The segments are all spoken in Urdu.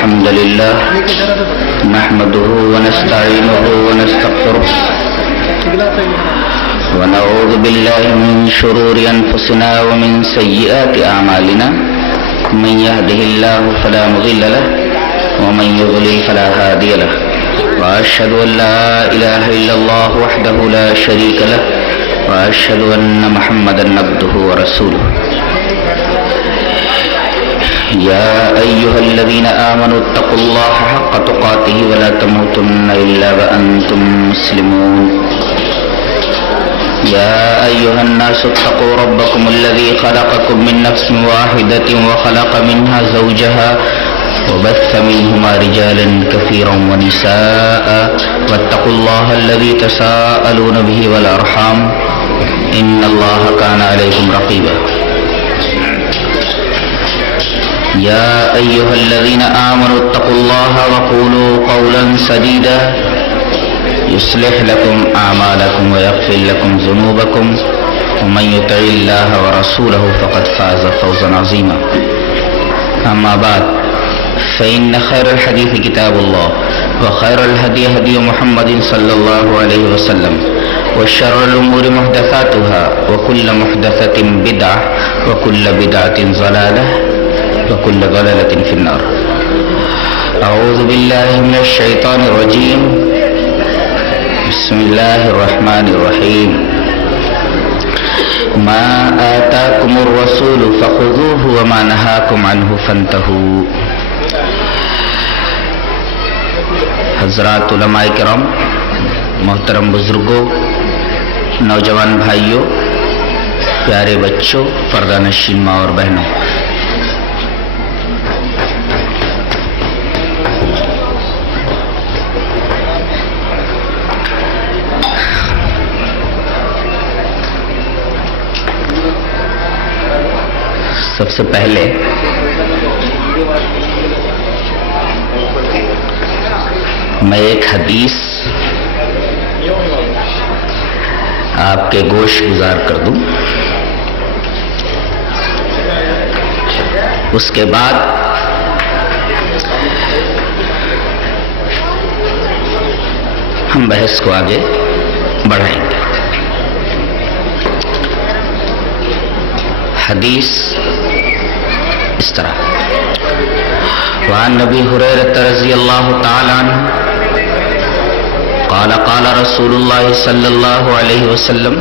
الحمد لله نحمده ونستعينه ونستغفره ونعوذ بالله من شرور أنفسنا ومن سيئات أعمالنا من يهده الله فلا مضل له ومن يضلل فلا هادي له وأشهد أن لا إله إلا الله وحده لا شريك له وأشهد أن محمدا عبده ورسوله يا أيها الذين آمنوا اتقوا الله حق تقاته ولا تموتن إلا وأنتم مسلمون يا أيها الناس اتقوا ربكم الذي خلقكم من نفس واحدة وخلق منها زوجها وبث منهما رجالا كثيرا ونساء واتقوا الله الذي تساءلون به والأرحام إن الله كان عليكم رقيبا يا أيها الذين آمنوا اتقوا الله وقولوا قولا سديدا يصلح لكم أعمالكم ويغفر لكم ذنوبكم ومن يطع الله ورسوله فقد فاز فوزا عظيما أما بعد فإن خير الحديث كتاب الله وخير الهدي هدي محمد صلى الله عليه وسلم وشر الأمور محدثاتها وكل محدثة بدعة وكل بدعة ضلالة وكل ضلالة في النار أعوذ بالله من الشيطان الرجيم بسم الله الرحمن الرحيم ما آتاكم الرسول فخذوه وما نهاكم عنه فانتهوا حضرات علماء کرام، محترم بزرگوں، نوجوان بھائیوں، پیارے بچوں، پردہ نشین ماں اور بہنوں، سب سے پہلے میں ایک حدیث آپ کے گوش گزار کر دوں، اس کے بعد ہم بحث کو آگے بڑھائیں گے۔ حدیث اس طرح: وعن ابی ہریرہ رضی اللہ تعالی عنہ قال قال رسول اللہ صلی اللہ علیہ وسلم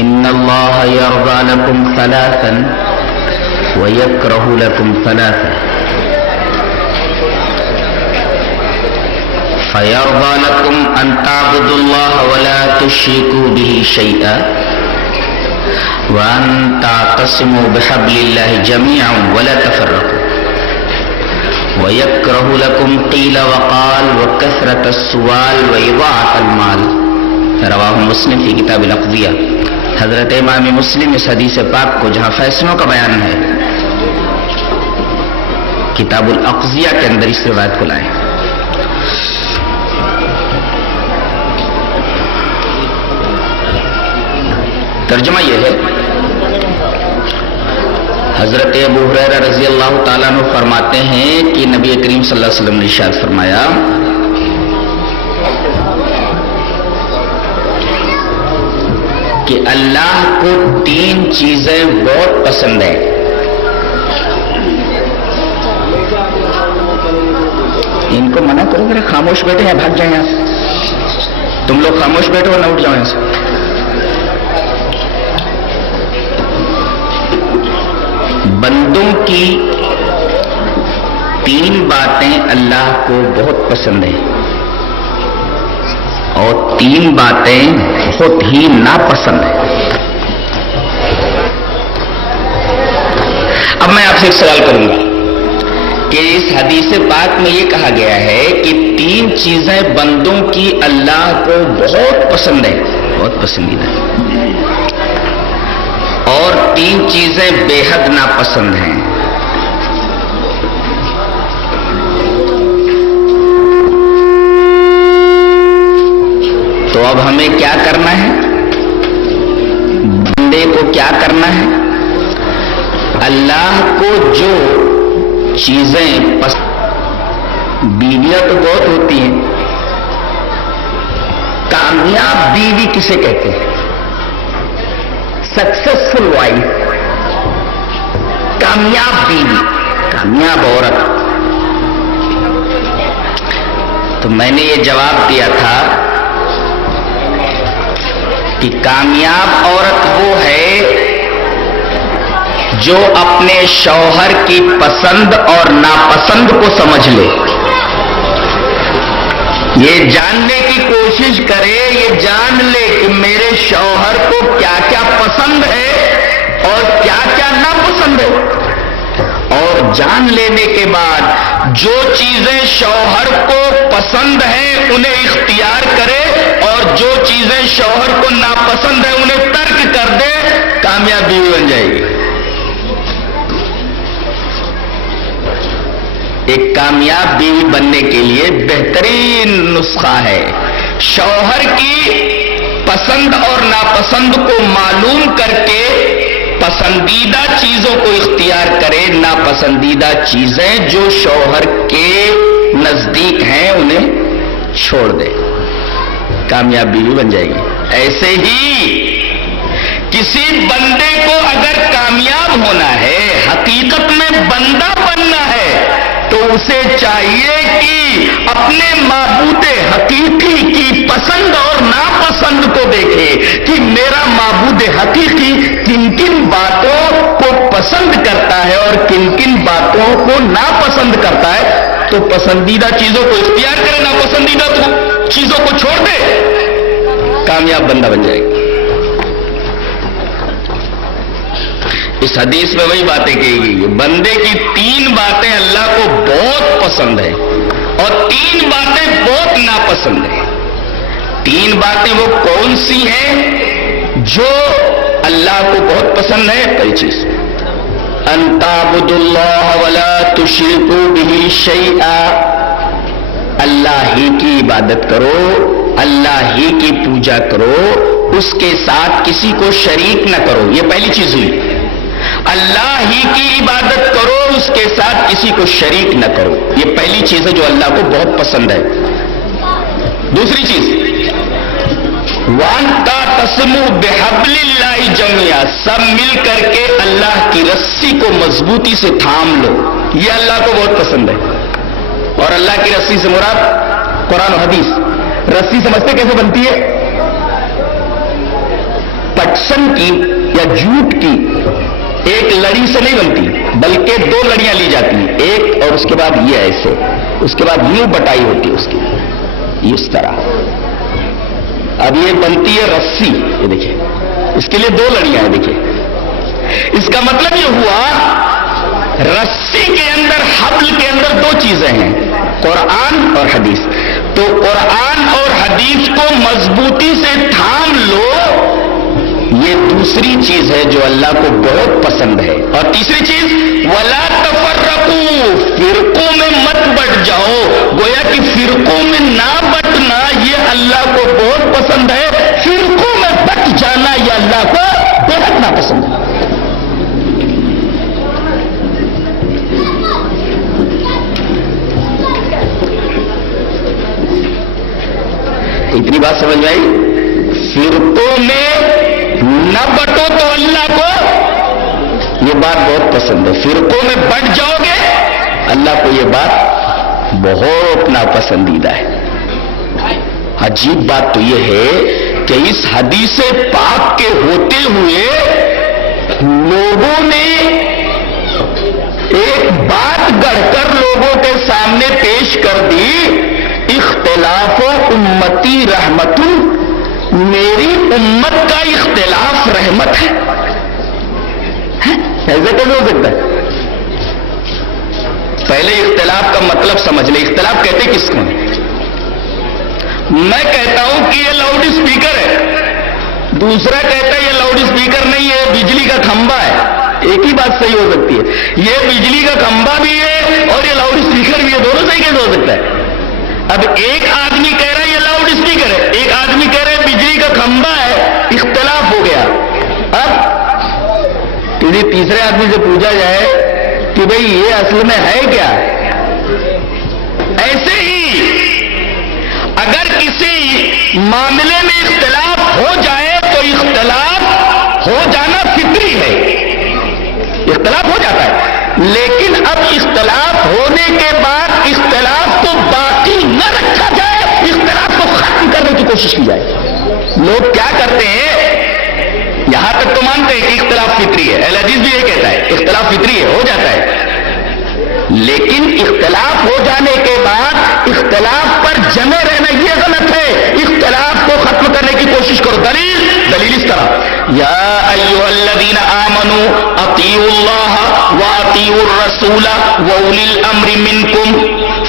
ان اللہ یرضى لکم ثلاثا ویکرہ لکم ثلاثا فیرضى لکم ان تعبدوا اللہ ولا تشرکوا به شیئا وَأَن تَعْتَصِمُوا بِحَبْلِ اللَّهِ جَمِيعًا وَلَا تَفَرَّقُوا وَيَكْرَهُ لَكُمْ قِيلَ وَقَالَ وَكَثْرَةَ السُّؤَالِ وَإِضَاعَةَ الْمَالِ رواہ مسلم فی کتاب الاقضیہ۔ حضرت امام مسلم اس حدیث پاک کو جہاں فیصلوں کا بیان ہے کتاب الاقضیہ کے اندر اس روایت کو لائے۔ ترجمہ یہ ہے، حضرت ابو ہریرہ رضی اللہ تعالیٰ عنہ فرماتے ہیں کہ نبی کریم صلی اللہ علیہ وسلم نے ارشاد فرمایا کہ اللہ کو تین چیزیں بہت پسند ہیں۔ ان کو منع کرو، میرے خاموش بیٹھے ہیں، بھاگ جائیں یہاں سے، تم لوگ خاموش بیٹھو نہ اٹھ جاؤ یہاں سے۔ بندوں کی تین باتیں اللہ کو بہت پسند ہیں اور تین باتیں بہت ہی ناپسند ہیں۔ اب میں آپ سے ایک سوال کروں گا کہ اس حدیث پاک میں یہ کہا گیا ہے کہ تین چیزیں بندوں کی اللہ کو بہت پسند ہیں، بہت پسندیدہ ہیں، اور تین چیزیں بے حد ناپسند ہیں۔ تو اب ہمیں کیا کرنا ہے؟ بندے کو کیا کرنا ہے؟ اللہ کو جو چیزیں بیویاں تو بہت ہوتی ہیں، کامیاب بیوی کسے کہتے ہیں؟ سکسیسفل وائف، کامیاب بیوی، کامیاب عورت. تو میں نے یہ جواب دیا تھا کہ کامیاب عورت وہ ہے جو اپنے شوہر کی پسند اور ناپسند کو سمجھ لے، یہ جاننے کی کوشش کرے، یہ جان لے کہ میرے شوہر کو کیا کیا پسند ہے اور کیا کیا ناپسند ہے، اور جان لینے کے بعد جو چیزیں شوہر کو پسند ہیں انہیں اختیار کرے اور جو چیزیں شوہر کو ناپسند ہیں انہیں ترک کر دے، کامیاب بیوی بن جائے گی. ایک کامیاب بیوی بننے کے لیے بہترین نسخہ ہے شوہر کی پسند اور ناپسند کو معلوم کر کے پسندیدہ چیزوں کو اختیار کرے، ناپسندیدہ چیزیں جو شوہر کے نزدیک ہیں انہیں چھوڑ دے، کامیاب بیوی بن جائے گی. ایسے ہی کسی بندے کو اگر کامیاب ہونا ہے، حقیقت میں بندہ بننا ہے، تو اسے چاہیے کہ اپنے معبود حقیقی کی پسند اور ناپسند کو دیکھے کہ میرا معبود حقیقی کن کن باتوں کو پسند کرتا ہے اور کن کن باتوں کو ناپسند کرتا ہے، تو پسندیدہ چیزوں کو اختیار کرے، ناپسندیدہ چیزوں کو چھوڑ دے، کامیاب بندہ بن جائے گا. اس حدیث میں وہی باتیں کہی گئی، بندے کی 3 باتیں اللہ کو بہت پسند ہیں اور 3 باتیں بہت ناپسند ہیں. 3 باتیں وہ کون سی ہیں جو اللہ کو بہت پسند ہے؟ پہلی چیز ان تعبدوا اللہ ولا تشرکوا بہ شیئا، اللہ ہی کی عبادت کرو، اللہ ہی کی پوجا کرو، اس کے ساتھ کسی کو شریک نہ کرو. یہ پہلی چیز ہوئی، اللہ ہی کی عبادت کرو، اس کے ساتھ کسی کو شریک نہ کرو. یہ پہلی چیز ہے جو اللہ کو بہت پسند ہے. دوسری چیز وَأَنْتَعْتَصِمُوا بِحَبْلِ اللَّهِ جَمِيعًا، سب مل کر کے اللہ کی رسی کو مضبوطی سے تھام لو، یہ اللہ کو بہت پسند ہے. اور اللہ کی رسی سے مراد قرآن و حدیث. رسی سمجھتے کیسے بنتی ہے؟ پٹسن کی یا جوٹ کی ایک لڑی سے نہیں بنتی، بلکہ 2 لڑیاں لی جاتی ہیں، ایک اور اس کے بعد یہ ایسے، اس کے بعد یوں بٹائی ہوتی ہے اس کی، اس طرح. اب یہ بنتی ہے رسی، یہ دیکھیں اس کے لیے 2 لڑیاں ہیں. دیکھیں اس کا مطلب یہ ہوا رسی کے اندر، حبل کے اندر 2 چیزیں ہیں، قرآن اور حدیث. تو قرآن اور حدیث کو مضبوطی سے تھام لو، یہ دوسری چیز ہے جو اللہ کو بہت پسند ہے. اور تیسری چیز وَلَا تَفَرَّقُوا، فرقوں میں مت بٹ جاؤ، گویا کہ فرقوں میں نہ بٹنا یہ اللہ کو بہت پسند ہے، فرقوں میں بٹ جانا یہ اللہ کو بہت ناپسند ہے. اتنی بات سمجھ میں آئی؟ فرقوں میں نہ بٹو تو اللہ کو یہ بات بہت پسند ہے، فرقوں میں بٹ جاؤ گے اللہ کو یہ بات بہت ناپسندیدہ ہے. عجیب بات تو یہ ہے کہ اس حدیث پاک کے ہوتے ہوئے لوگوں نے ایک بات گڑھ کر لوگوں کے سامنے پیش کر دی، اختلاف امتی رحمت، میری امت کا اختلاف رحمت ہے. ایسا کیسے ہو سکتا ہے؟ پہلے اختلاف کا مطلب سمجھ لیں. اختلاف کہتے کس کو؟ میں کہتا ہوں کہ یہ لاؤڈ اسپیکر ہے، دوسرا کہتا ہے یہ لاؤڈ اسپیکر نہیں ہے، بجلی کا کھمبا ہے. ایک ہی بات صحیح ہو سکتی ہے، یہ بجلی کا کھمبا بھی ہے اور یہ لاؤڈ اسپیکر بھی ہے، دونوں صحیح کیسے ہو سکتا ہے؟ اب ایک آدمی کہہ رہا ہے یہ لاؤڈ اسپیکر ہے، ایک آدمی کہہ رہا ہے بجلی کا کھمبا ہے، اختلاف ہو گیا. اب کسی تیسرے آدمی سے پوچھا جائے کہ بھئی یہ اصل میں ہے کیا. ایسے ہی اگر کسی معاملے میں اختلاف ہو جائے تو اختلاف ہو جانا فطری ہے، اختلاف ہو جاتا ہے، لیکن اب اختلاف ہونے کے بعد اختلاف کو باقی نہ رکھا جائے، اختلاف کو ختم کرنے کی کوشش کی جائے. لوگ کیا کرتے ہیں، یہاں تک تو مانتے ہیں کہ اختلاف فطری ہے، اہل حدیث بھی یہ کہتا ہے اختلاف فطری ہے، ہو جاتا ہے، لیکن اختلاف ہو جانے کے بعد اختلاف پر جمے رہنا یہ غلط ہے. اختلاف کو ختم کرنے کی کوشش کرو. دلیل اس طرح، یا ایھا الذین آمنوا اطیعوا اللہ واطیعوا الرسول واولی الامر منکم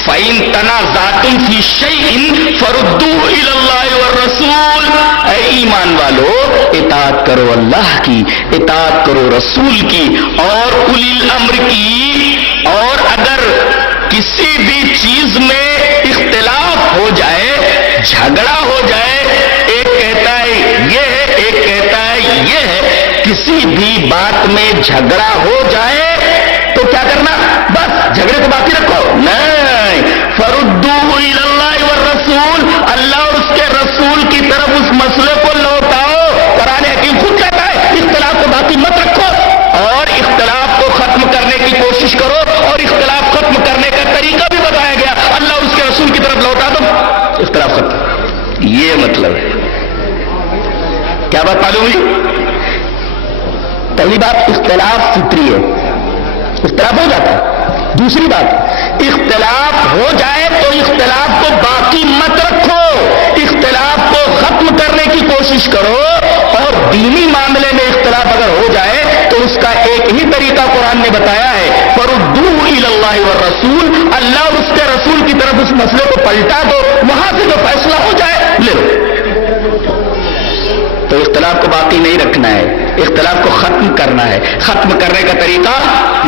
فإن تنازعتم فی شیء فردوہ الی اللہ والرسول. اے ایمان والو، اطاعت کرو اللہ کی، اطاعت کرو رسول کی اور اولی الامر کی. اور اگر کسی بھی چیز میں اختلاف ہو جائے، جھگڑا ہو جائے، ایک کہتا ہے یہ ہے، ایک کہتا ہے یہ ہے، کسی بھی بات میں جھگڑا ہو جائے تو کیا کرنا؟ بس جھگڑے کو باقی رکھو؟ نہیں، فردوہ الی اللہ والرسول، اللہ اور اس کے رسول کی طرف اس مسئلے کو لوٹاؤ. قرآن حکیم خود کہتا ہے اختلاف کو باقی مت رکھو اور اختلاف کو ختم کرنے کی کوشش کرو، اور اختلاف ختم کرنے کا طریقہ بھی بتایا گیا، اللہ اور اس کے رسول کی طرف لوٹا دو، اختلاف ختم. یہ مطلب ہے. کیا بات معلوم ہوئی؟ پہلی بات، اختلاف فطری ہے، اختلاف ہو جاتا ہے. دوسری بات، اختلاف ہو جائے تو اختلاف کو باقی مت رکھو، اختلاف کو ختم کرنے کی کوشش کرو. اور دینی معاملے میں اختلاف اگر ہو جائے تو اس کا ایک ہی طریقہ قرآن نے بتایا ہے، فردوہ الی اللہ والرسول، اللہ اور اس کے رسول کی طرف اس مسئلے کو پلٹا دو، وہاں سے جو فیصلہ ہو جائے لے لو. تو اختلاف کو باقی نہیں رکھنا ہے، اختلاف کو ختم کرنا ہے. ختم کرنے کا طریقہ،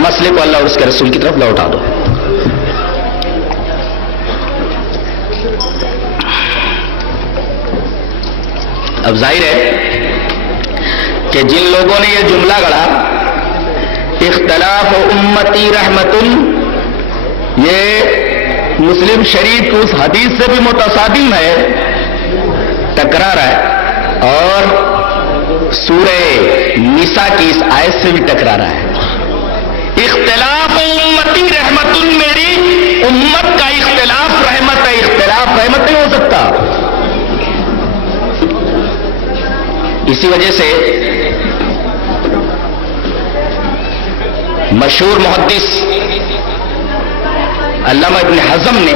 مسئلے کو اللہ اور اس کے رسول کی طرف لوٹا دو. اب ظاہر ہے کہ جن لوگوں نے یہ جملہ گڑھا اختلاف امتی رحمت، یہ مسلم شریف کی اس حدیث سے بھی متصادم ہے، ٹکرا رہا ہے، اور سورہ نساء کی اس آیت سے بھی ٹکرا رہا ہے. اختلاف امتی رحمت، میری امت کا اختلاف رحمت ہے. اختلاف رحمت نہیں ہو سکتا. اسی وجہ سے مشہور محدث علامہ ابن حزم نے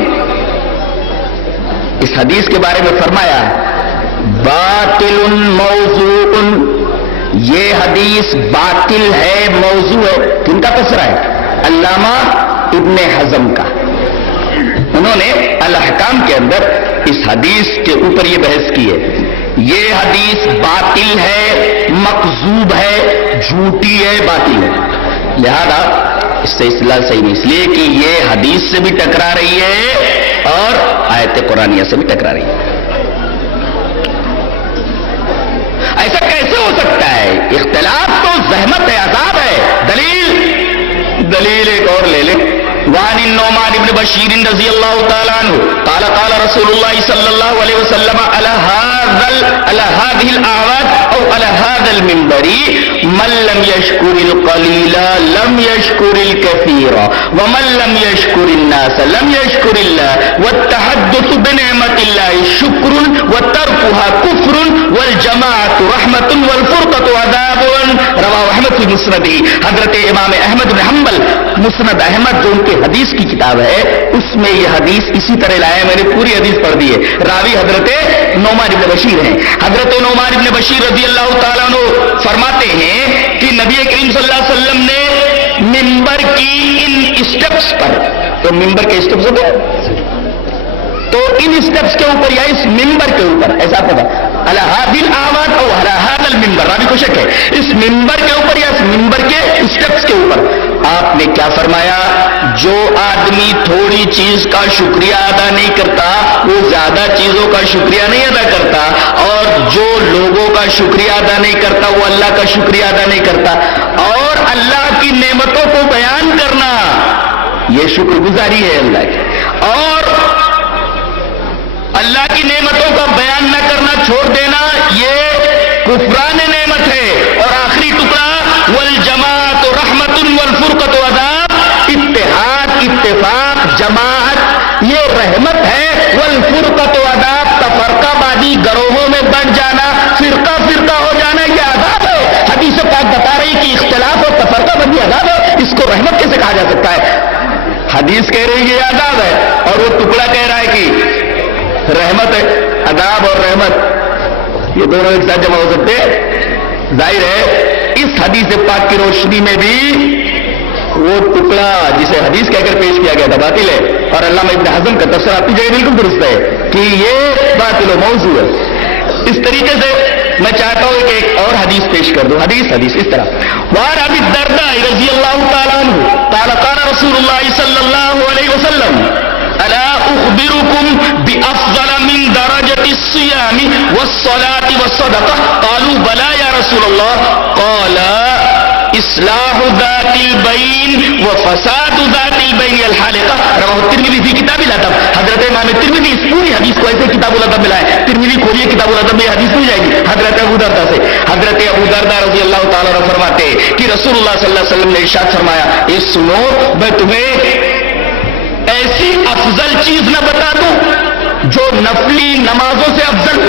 اس حدیث کے بارے میں فرمایا، باطل موضوع، یہ حدیث باطل ہے، موضوع ہے. کن کا تذکرہ ہے؟ علامہ ابن حزم کا. انہوں نے الاحکام کے اندر اس حدیث کے اوپر یہ بحث کی ہے، یہ حدیث باطل ہے، مکذوب ہے، جھوٹی ہے، باطل ہے. لہذا اس سے استدلال صحیح نہیں، اس لیے کہ یہ حدیث سے بھی ٹکرا رہی ہے اور آیت قرآنیہ سے بھی ٹکرا رہی ہے. ایسا کیسے ہو سکتا ہے؟ اختلاف تو زحمت ہے، عذاب ہے. دلیل ایک اور لے لیں. وعن النعمان بن بشیر رضی اللہ تعالی عنہ قال قال رسول اللہ صلی اللہ علیہ وسلم على هذه الاعواد او على هذا المنبر من لم يشكر القليل لم يشكر الكثير ومن لم يشكر الناس لم يشكر الله والتحدث بنعمة الله شكر وتركها كفر والجماعة رحمة والفرقة عذاب. رواه احمد في مسنده. حضرت امام احمد بن حنبل مسند احمد جو ان کے حدیث کی کتاب ہے اس میں یہ حدیث اسی طرح لایا. میں نے پوری حدیث پڑھ دی ہے. راوی حضرت نعمان بن بشیر ہیں. حضرت نعمان بن بشیر رضی اللہ تعالیٰ عنہ فرماتے ہیں کہ نبی کریم صلی اللہ علیہ وسلم نے منبر کی ان اسٹیپس پر، تو ممبر کے اسٹیپس ہوتے ہیں، تو ان اسٹیپس کے اوپر یا اس ممبر کے اوپر ایسا پتا علی هذه الاعواد او علی هذا المنبر، راوی کو شک ہے، اس ممبر کے اوپر یا اس ممبر کے اسٹیپس کے اوپر آپ نے کیا فرمایا؟ جو آدمی تھوڑی چیز کا شکریہ ادا نہیں کرتا وہ زیادہ چیزوں کا شکریہ نہیں ادا کرتا، اور جو لوگوں کا شکریہ ادا نہیں کرتا وہ اللہ کا شکریہ ادا نہیں کرتا. اور اللہ کی نعمتوں کو بیان کرنا یہ شکر گزاری ہے اللہ کی، اور اللہ کی نعمتوں کا بیان نہ کرنا چھوڑ دینا یہ کفران نعمت ہے۔ اور آخری ٹکڑا والجماعت رحمت والفرقت عذاب، اتحاد اتفاق جماعت یہ رحمت ہے، والفرقت عذاب تفرقہ بازی گروہوں میں بٹ جانا فرقہ فرقہ ہو جانا یہ عذاب ہے۔ حدیث پاک بتا رہی کہ اختلاف اور تفرقہ بازی عذاب ہے، اس کو رحمت کیسے کہا جا سکتا ہے؟ حدیث کہہ رہی ہے یہ عذاب ہے اور وہ ٹکڑا کہہ رہا ہے کہ رحمت ہے۔ عذاب اور رحمت یہ دونوں ایک ساتھ جمع ہو سکتے ہیں؟ ظاہر ہے اس حدیث پاک کی روشنی میں بھی وہ ٹکڑا جسے حدیث کہہ کر پیش کیا گیا تھا باطل ہے، اور علامہ ابن حزم کا تفسیر آپ کی جگہ بالکل درست ہے کہ یہ باطل و موضوع ہے۔ اس طریقے سے میں چاہتا ہوں کہ ایک اور حدیث پیش کر دوں، حدیث اس طرح وعن ابی الدرداء رضی اللہ تعالی عنہ قال قال رسول اللہ صلی اللہ علیہ وسلم الا اخبركم بافضل من درجة الصيام والصلاة والصدقة قالوا بلى يا رسول الله قال اصلاح ذات البین وفساد ذات البین الحالقہ رواه الترمذی فی کتاب الادب۔ حضرت امام ترمذی اس پوری حدیث کو ایسے کتاب الادب میں لائے، ترمذی کھولیے کتاب الادب میں حدیث مل جائے گی حضرت ابو درداء سے۔ حضرت ابو درداء رضی اللہ تعالی عنہ فرماتے کہ رسول اللہ صلی اللہ علیہ وسلم نے ارشاد فرمایا، یہ سنو میں تمہیں ایسی افضل چیز نہ بتا دوں جو نفلی نمازوں سے افضل،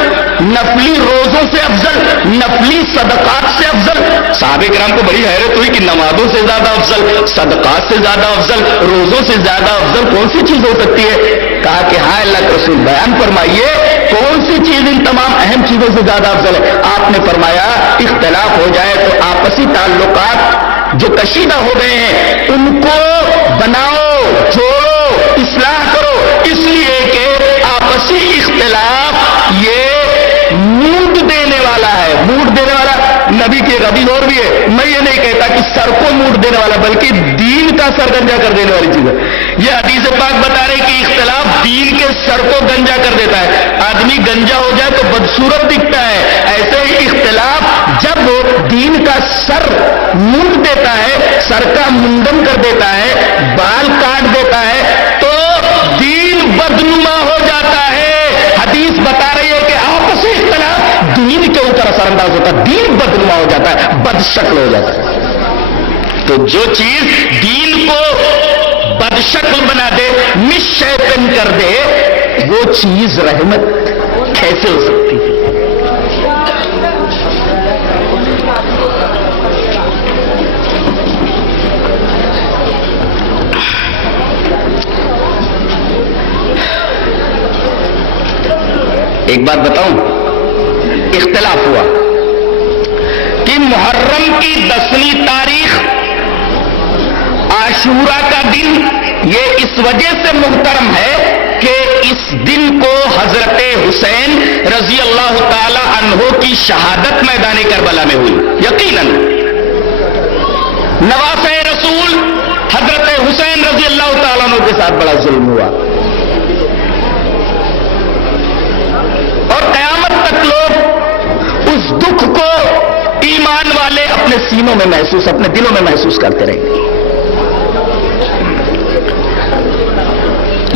نفلی روزوں سے افضل، نفلی صدقات سے افضل۔ صحابہ کرام کو بڑی حیرت ہوئی کہ نمازوں سے زیادہ افضل، صدقات سے زیادہ افضل، روزوں سے زیادہ افضل کون سی چیز ہو سکتی ہے؟ کہا کہ ہاں اللہ کے رسول بیان فرمائیے کون سی چیز ان تمام اہم چیزوں سے زیادہ افضل ہے؟ آپ نے فرمایا اختلاف ہو جائے تو آپسی تعلقات جو کشیدہ ہو گئے ہیں ان کو بناؤ، جوڑو، اصلاح کرو، اس لیے کہ آپسی اختلاف یہ موڈ دینے والا ہے۔ موڈ دینے والا نبی کی حدیث اور بھی ہے، میں یہ نہیں کہتا کہ سر کو موڈ دینے والا بلکہ دین کا سر گنجا کر دینے والی چیز ہے۔ یہ حدیث پاک بتا رہے کہ اختلاف دین کے سر کو گنجا کر دیتا ہے۔ آدمی گنجا ہو جائے تو بدصورت دکھتا ہے، ایسے ہی اختلاف جب دین کا سر موڈ دیتا ہے، سر کا منڈن کر دیتا ہے، بال کاٹ دیتا ہے تو دین بدنما ہو جاتا ہے۔ حدیث بتا رہی ہے کہ آپسی اختلاف دین کے اوپر اثر انداز ہوتا ہے، دین بدنما ہو جاتا ہے، بد شکل ہو جاتا ہے۔ تو جو چیز دین کو بد شکل بنا دے، مس شیطن کر دے، وہ چیز رحمت کیسے ہو سکتی ہے؟ ایک بات بتاؤں، اختلاف ہوا کہ محرم کی 10ویں تاریخ عاشورہ کا دن یہ اس وجہ سے محترم ہے کہ اس دن کو حضرت حسین رضی اللہ تعالی عنہ کی شہادت میدان کربلا میں ہوئی۔ یقیناً نواسۂ رسول حضرت حسین رضی اللہ تعالی عنہ کے ساتھ بڑا ظلم ہوا، اور قیامت تک لوگ اس دکھ کو ایمان والے اپنے سینوں میں محسوس، اپنے دلوں میں محسوس کرتے رہیں گے۔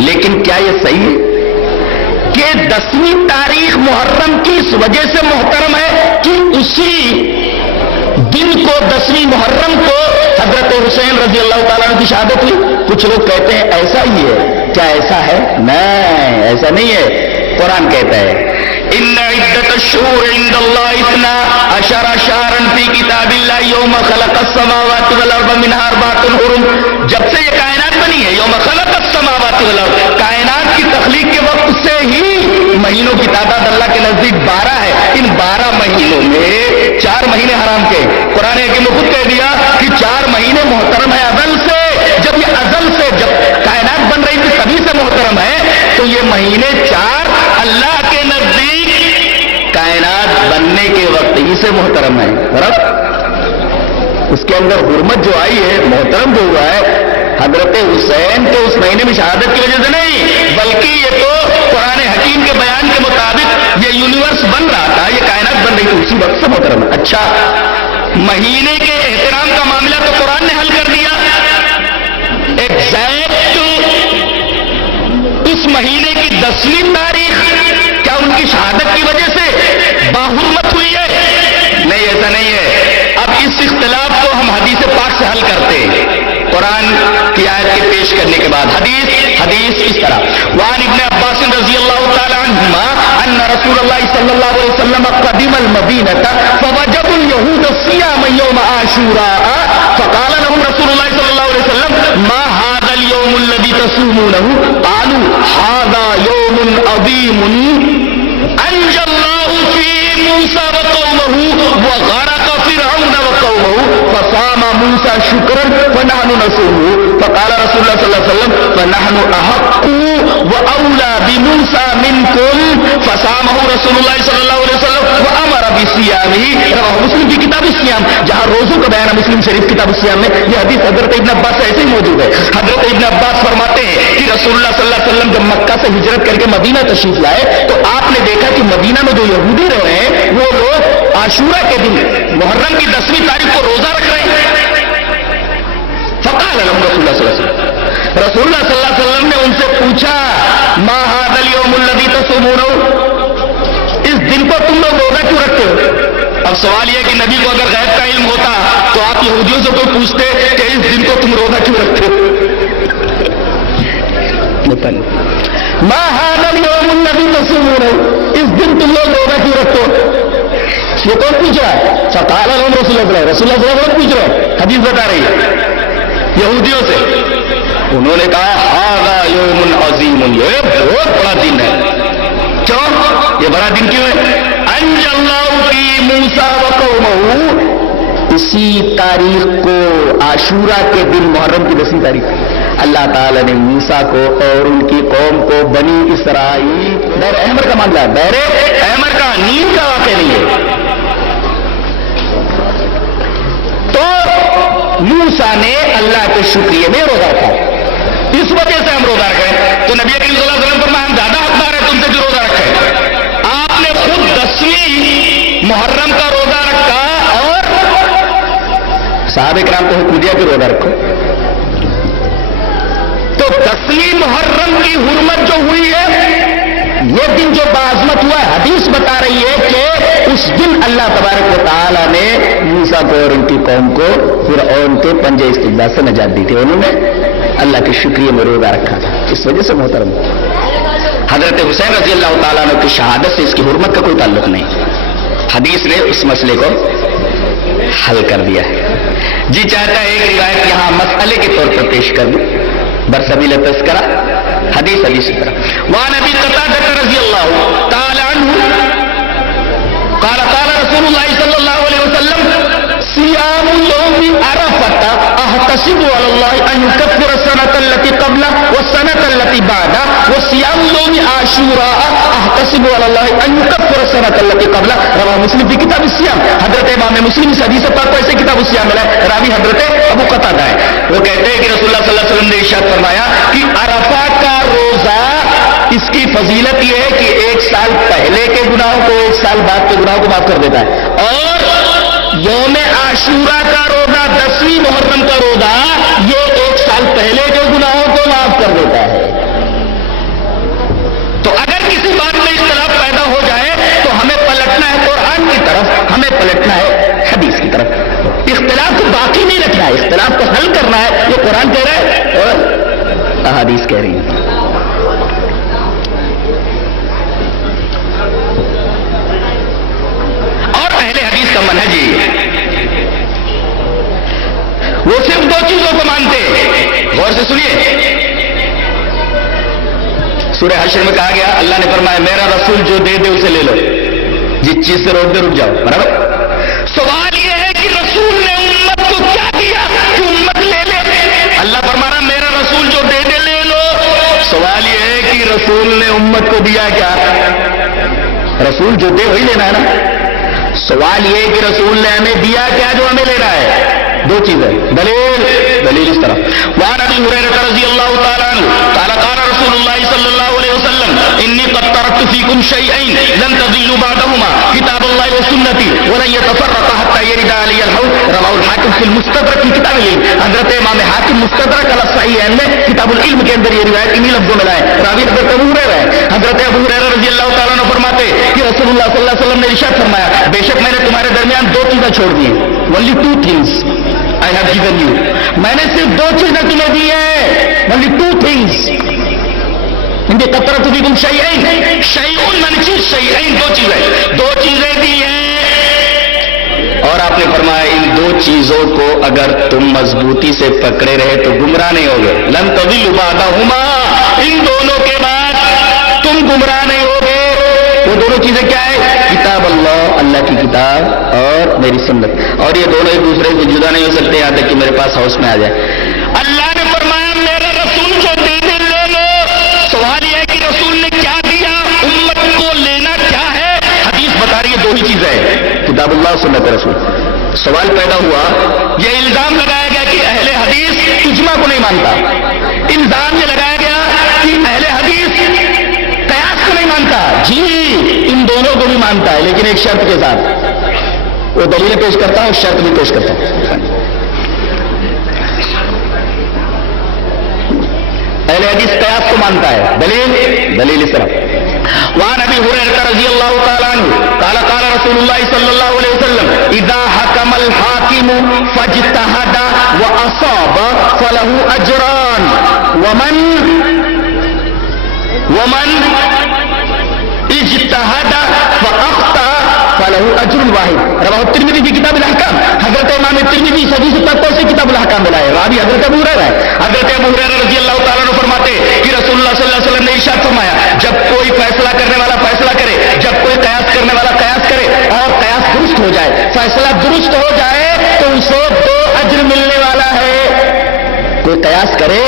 لیکن کیا یہ صحیح ہے کہ 10ویں تاریخ محرم کی اس وجہ سے محترم ہے کہ اسی دن کو 10ویں محرم کو حضرت حسین رضی اللہ تعالیٰ عنہ کی شہادت ہوئی؟ کچھ لوگ کہتے ہیں ایسا ہی ہے۔ کیا ایسا ہے؟ نہیں، ایسا نہیں ہے۔ قرآن کہتا ہے ان عدت الشہور عند اللہ 12 شہرا فی کتاب اللہ یوم خلق السماوات والارض منها 4 حرم۔ جب سے یہ کائنات بنی ہے، یوم خلق السماوات والارض، کائنات کی تخلیق کے وقت سے ہی مہینوں کی تعداد اللہ کے نزدیک 12 ہے۔ ان 12 مہینوں میں 4 مہینے حرام کے، قرآن حکیم نے خود کہہ دیا کہ 4 مہینے محترم ہے ازل سے۔ جب یہ ازل سے، جب کائنات بن رہی تھی تبھی سے محترم ہے، تو یہ مہینے 4 اللہ کے نزدیک کائنات بننے کے وقت ہی سے محترم ہے۔ اس کے اندر حرمت جو آئی ہے، محترم جو ہوا ہے حضرت حسین تو اس مہینے میں شہادت کی وجہ سے نہیں، بلکہ یہ تو قرآن حکیم کے بیان کے مطابق یہ یونیورس بن رہا تھا، یہ کائنات بن رہی تھی، اسی وقت سے محترم ہے۔ اچھا، مہینے کے احترام کا معاملہ تو قرآن نے حل کر دیا۔ ایک زید مہینے کی 10ویں تاریخ کیا ان کی شہادت کی وجہ سے باحرمت ہوئی ہے؟ نہیں، ایسا نہیں ہے۔ اب اس اختلاف کو ہم حدیث پاک سے حل کرتے ہیں، قرآن کی آیت کے پیش کرنے کے بعد۔ حدیث اس طرح، وعن ابن عباس رضی اللہ تعالی عنہما ان رسول اللہ صلی اللہ علیہ وسلم قدم المدینہ فوجدوا اليهود صيام يوم عاشوراء فقال لهم رسول الله صلی اللہ علیہ وسلم ما هذا اليوم الذي تصومونه قالوا هذا يوم عظيم انجى الله فيه موسى وقومه وغرق فرعون وقومه فصام موسى شكرا فنحن نصومه فقال رسول الله صلى الله عليه وسلم فنحن احق واولى بموسى منكم فصامه رسول الله صلى الله عليه وسلم وامر بصيامه رواه مسلم کی کتاب الصيام، جہاں روزوں کا بیان ہے مسلم شریف کتاب الصيام میں۔ یہ حدیث حضرت ابن عباس سے ایسے ہی موجود ہے۔ حضرت ابن عباس فرماتے ہیں کہ رسول اللہ صلی اللہ علیہ وسلم جب مکہ سے ہجرت کر کے مدینہ تشریف لائے تو آپ نے دیکھا کہ مدینہ میں جو یہودی رہ رہے ہیں وہ لوگ عاشورہ کے دن محرم کی 10ویں تاریخ کو روزہ رکھ رہے ہیں۔ فقال لهم رسول اللہ صلی اللہ علیہ وسلم، رسول اللہ صلی اللہ علیہ وسلم نے ان سے پوچھا ما هذا اليوم الذي تصومونه، اس دن کو تم لوگ روزہ کیوں رکھتے ہو؟ اب سوال یہ کہ نبی کو اگر غیب کا علم ہوتا تو آپ یہودیوں سے کوئی پوچھتے کہ اس دن کو تم روزہ کیوں رکھتے ہو؟ ما هذا اليوم الذي تصومونه، اس دن تم لوگ روزہ کیوں رکھتے ہو؟ یہ کون پوچھ رہا ہے؟ فقال لهم رسول اللہ صلی اللہ علیہ وسلم پوچھ رہا ہے، حدیث بتا رہی ہے یہودیوں سے۔ انہوں نے کہا هذا يوم عظیم، یہ بہت بڑا دن ہے۔ کیوں یہ بڑا دن کیوں ہے؟ انجى الله في موسى وقومه، اسی تاریخ کو عاشورہ کے دن محرم کی 10ویں تاریخ اللہ تعالی نے موسیٰ کو اور ان کی قوم کو بنی اسرائیل، بیر احمر کا معاملہ ہے، بیر احمر کا، نیل کا واقع نہیں ہے۔ تو موسیٰ نے اللہ کے شکریہ میں روزہ رکھا، اس وجہ سے ہم روزہ رکھیں۔ تو نبی کریم صلی اللہ علیہ وسلم فرمایا ہم زیادہ حقدار ہیں تم سے جو روزہ رکھیں۔ آپ نے خود 10ویں محرم کا روزہ رکھا اور صحابہ کرام کو حکم دیا کہ روزہ رکھو۔ تو 10ویں محرم کی حرمت جو ہوئی ہے، یہ دن جو بعظمت ہوا ہے، حدیث بتا رہی ہے کہ اس دن اللہ تبارک و تعالی نے موسیٰ کو اور ان کی قوم کو فرعون کے پنجے استبداد سے نجات دی تھی۔ انہوں نے اللہ کے شکریہ میں روزہ رکھا تھا، اس وجہ سے محترم حضرت حسین رضی اللہ تعالیٰ عنہ کی شہادت سے اس کی حرمت کا کوئی تعلق نہیں۔ حدیث نے اس مسئلے کو حل کر دیا ہے۔ جی چاہتا ہے ایک روایت یہاں مسئلے کے طور پر پیش کر دوں برسبیل تذکرہ، حدیث کی طرح۔ وعن ابی قتادہ رضی اللہ تعالی عنہ قال قال رسول اللہ صلی اللہ علیہ وسلم صيام يوم عرفة احتسب على الله ان يكفر السنة التي قبله والسنة التي بعده وصيام يوم عاشوراء احتسب على الله ان يكفر السنة التي قبله رواه مسلم في كتاب الصيام۔ حضرت امام مسلم اس حدیث پاک کو ایسے کتاب الصيام میں لائے، راوی حضرت ابو قتادہ ہے۔ وہ کہتے ہیں کہ رسول اللہ صلی اللہ علیہ وسلم نے ارشاد فرمایا کہ عرفہ کا روزہ اس کی فضیلت یہ ہے کہ 1 سال پہلے کے گناہوں کو 1 سال بعد کے گناہوں کو معاف کر دیتا ہے، اور یوم عاشورہ کا روزہ 10ویں محرم کا روزہ یہ 1 سال پہلے کے گناہوں کو معاف کر دیتا ہے۔ تو اگر کسی بات میں اختلاف پیدا ہو جائے تو ہمیں پلٹنا ہے قرآن کی طرف، ہمیں پلٹنا ہے حدیث کی طرف۔ اختلاف کو باقی نہیں رکھنا ہے، اختلاف کو حل کرنا ہے۔ یہ قرآن کہہ رہا ہے اور احادیث کہہ رہی ہے۔ حدیث کا منہج یہ ہے، وہ صرف 2 چیزوں کو مانتے ہیں۔ غور سے سنیے، سورہ حشر میں کہا گیا، اللہ نے فرمایا میرا رسول جو دے دے اسے لے لو، جس چیز سے روک دے رک جاؤ، برابر۔ سوال یہ ہے کہ رسول نے امت کو کیا دیا کہ امت لے لے؟ اللہ فرما رہا میرا رسول جو دے دے لے لو۔ سوال یہ ہے کہ رسول نے امت کو دیا کیا؟ رسول جو دے وہی لینا ہے نا۔ سوال یہ کہ رسول نے ہمیں دیا کیا جو ہمیں لینا ہے؟ 2 چیزیں، دلیل اس طرح۔ وعن ابی ہریرہ رضی اللہ تعالی عنہ قال قال رسول اللہ صلی اللہ علیہ وسلم انی قد ترکت فیکم شیئین لن تضلوا بعدہما کتاب اللہ وسنتی ولن یتفرقا حتی یرد علی الحوض رواہ الحاکم فی المستدرک کی کتاب العلم. حضرت امام حاکم مستدرک علی الصحیحین میں کتاب العلم کے اندر یہ روایت انہی لفظوں میں لائے. راوی حضرت ابو ہریرہ ہے. حضرت ابو ہریرہ رضی اللہ تعالیٰ عنہ فرماتے کہ رسول اللہ صلی اللہ علیہ وسلم نے ارشاد فرمایا بے شک میں نے تمہارے درمیان دو چیزیں چھوڑ دی ہیں. only two things I have given you. میں نے صرف دو چیزیں تمہیں دی ہیں. only two things. ان کی کثرت فیکم شیئین شیئون من چیز شیئین دو چیزیں دی ہیں. اور آپ نے فرمایا ان دو چیزوں کو اگر تم مضبوطی سے پکڑے رہے تو گمراہ نہیں ہوگے. لن تضلوا بعدہما. ان دونوں کے بعد تم گمراہ نہیں ہوگے. وہ دونوں چیزیں کیا ہے؟ کتاب اللہ، اللہ کی کتاب اور میری سنت. اور یہ دونوں ایک دوسرے سے جدا نہیں ہو سکتے یہاں تک کہ میرے پاس ہاؤس میں آ جائے. اللہ نے فرمایا میرے رسول کو دے دے لے لو. سوال یہ ہے کہ رسول نے کیا دیا، امت کو لینا کیا ہے؟ حدیث بتا رہی ہے دو ہی چیزیں، کتاب اللہ اور سنت رسول. سوال پیدا ہوا، یہ الزام لگایا گیا کہ اہل حدیث اجماع کو نہیں مانتا. الزام یہ لگایا گیا کہ اہل حدیث قیاس کو نہیں مانتا. جی ان دونوں کو بھی مانتا ہے لیکن ایک شرط کے ساتھ. وہ دلیل پیش کرتا ہوں، شرط بھی پیش کرتا ہوں. اہل حدیث قیاس کو مانتا ہے. دلیل اس طرح وعن ابي هريره رضي الله تعالى عنه قال قال رسول الله صلى الله عليه وسلم اذا حكم الحاكم فاجتهد واصاب فله اجران ومن اجتهد فاخطا فله اجر واحد. رواه الترمذي في كتاب الاحكام. حضرت امام ترمذی حدیث تک سے کتاب الاحکام میں لائے. راوی حضرت ابو ہریرہ ہے. حضرت ابو ہریرہ رضی اللہ تعالیٰ عنہ فرماتے کہ رسول اللہ صلی اللہ علیہ وسلم نے ارشاد فرمایا جب کوئی فیصلہ کرنے والا فیصلہ کرے، جب کوئی قیاس کرنے والا قیاس کرے اور قیاس درست ہو جائے، فیصلہ درست ہو جائے تو اسے دو اجر ملنے والا ہے. کوئی قیاس کرے،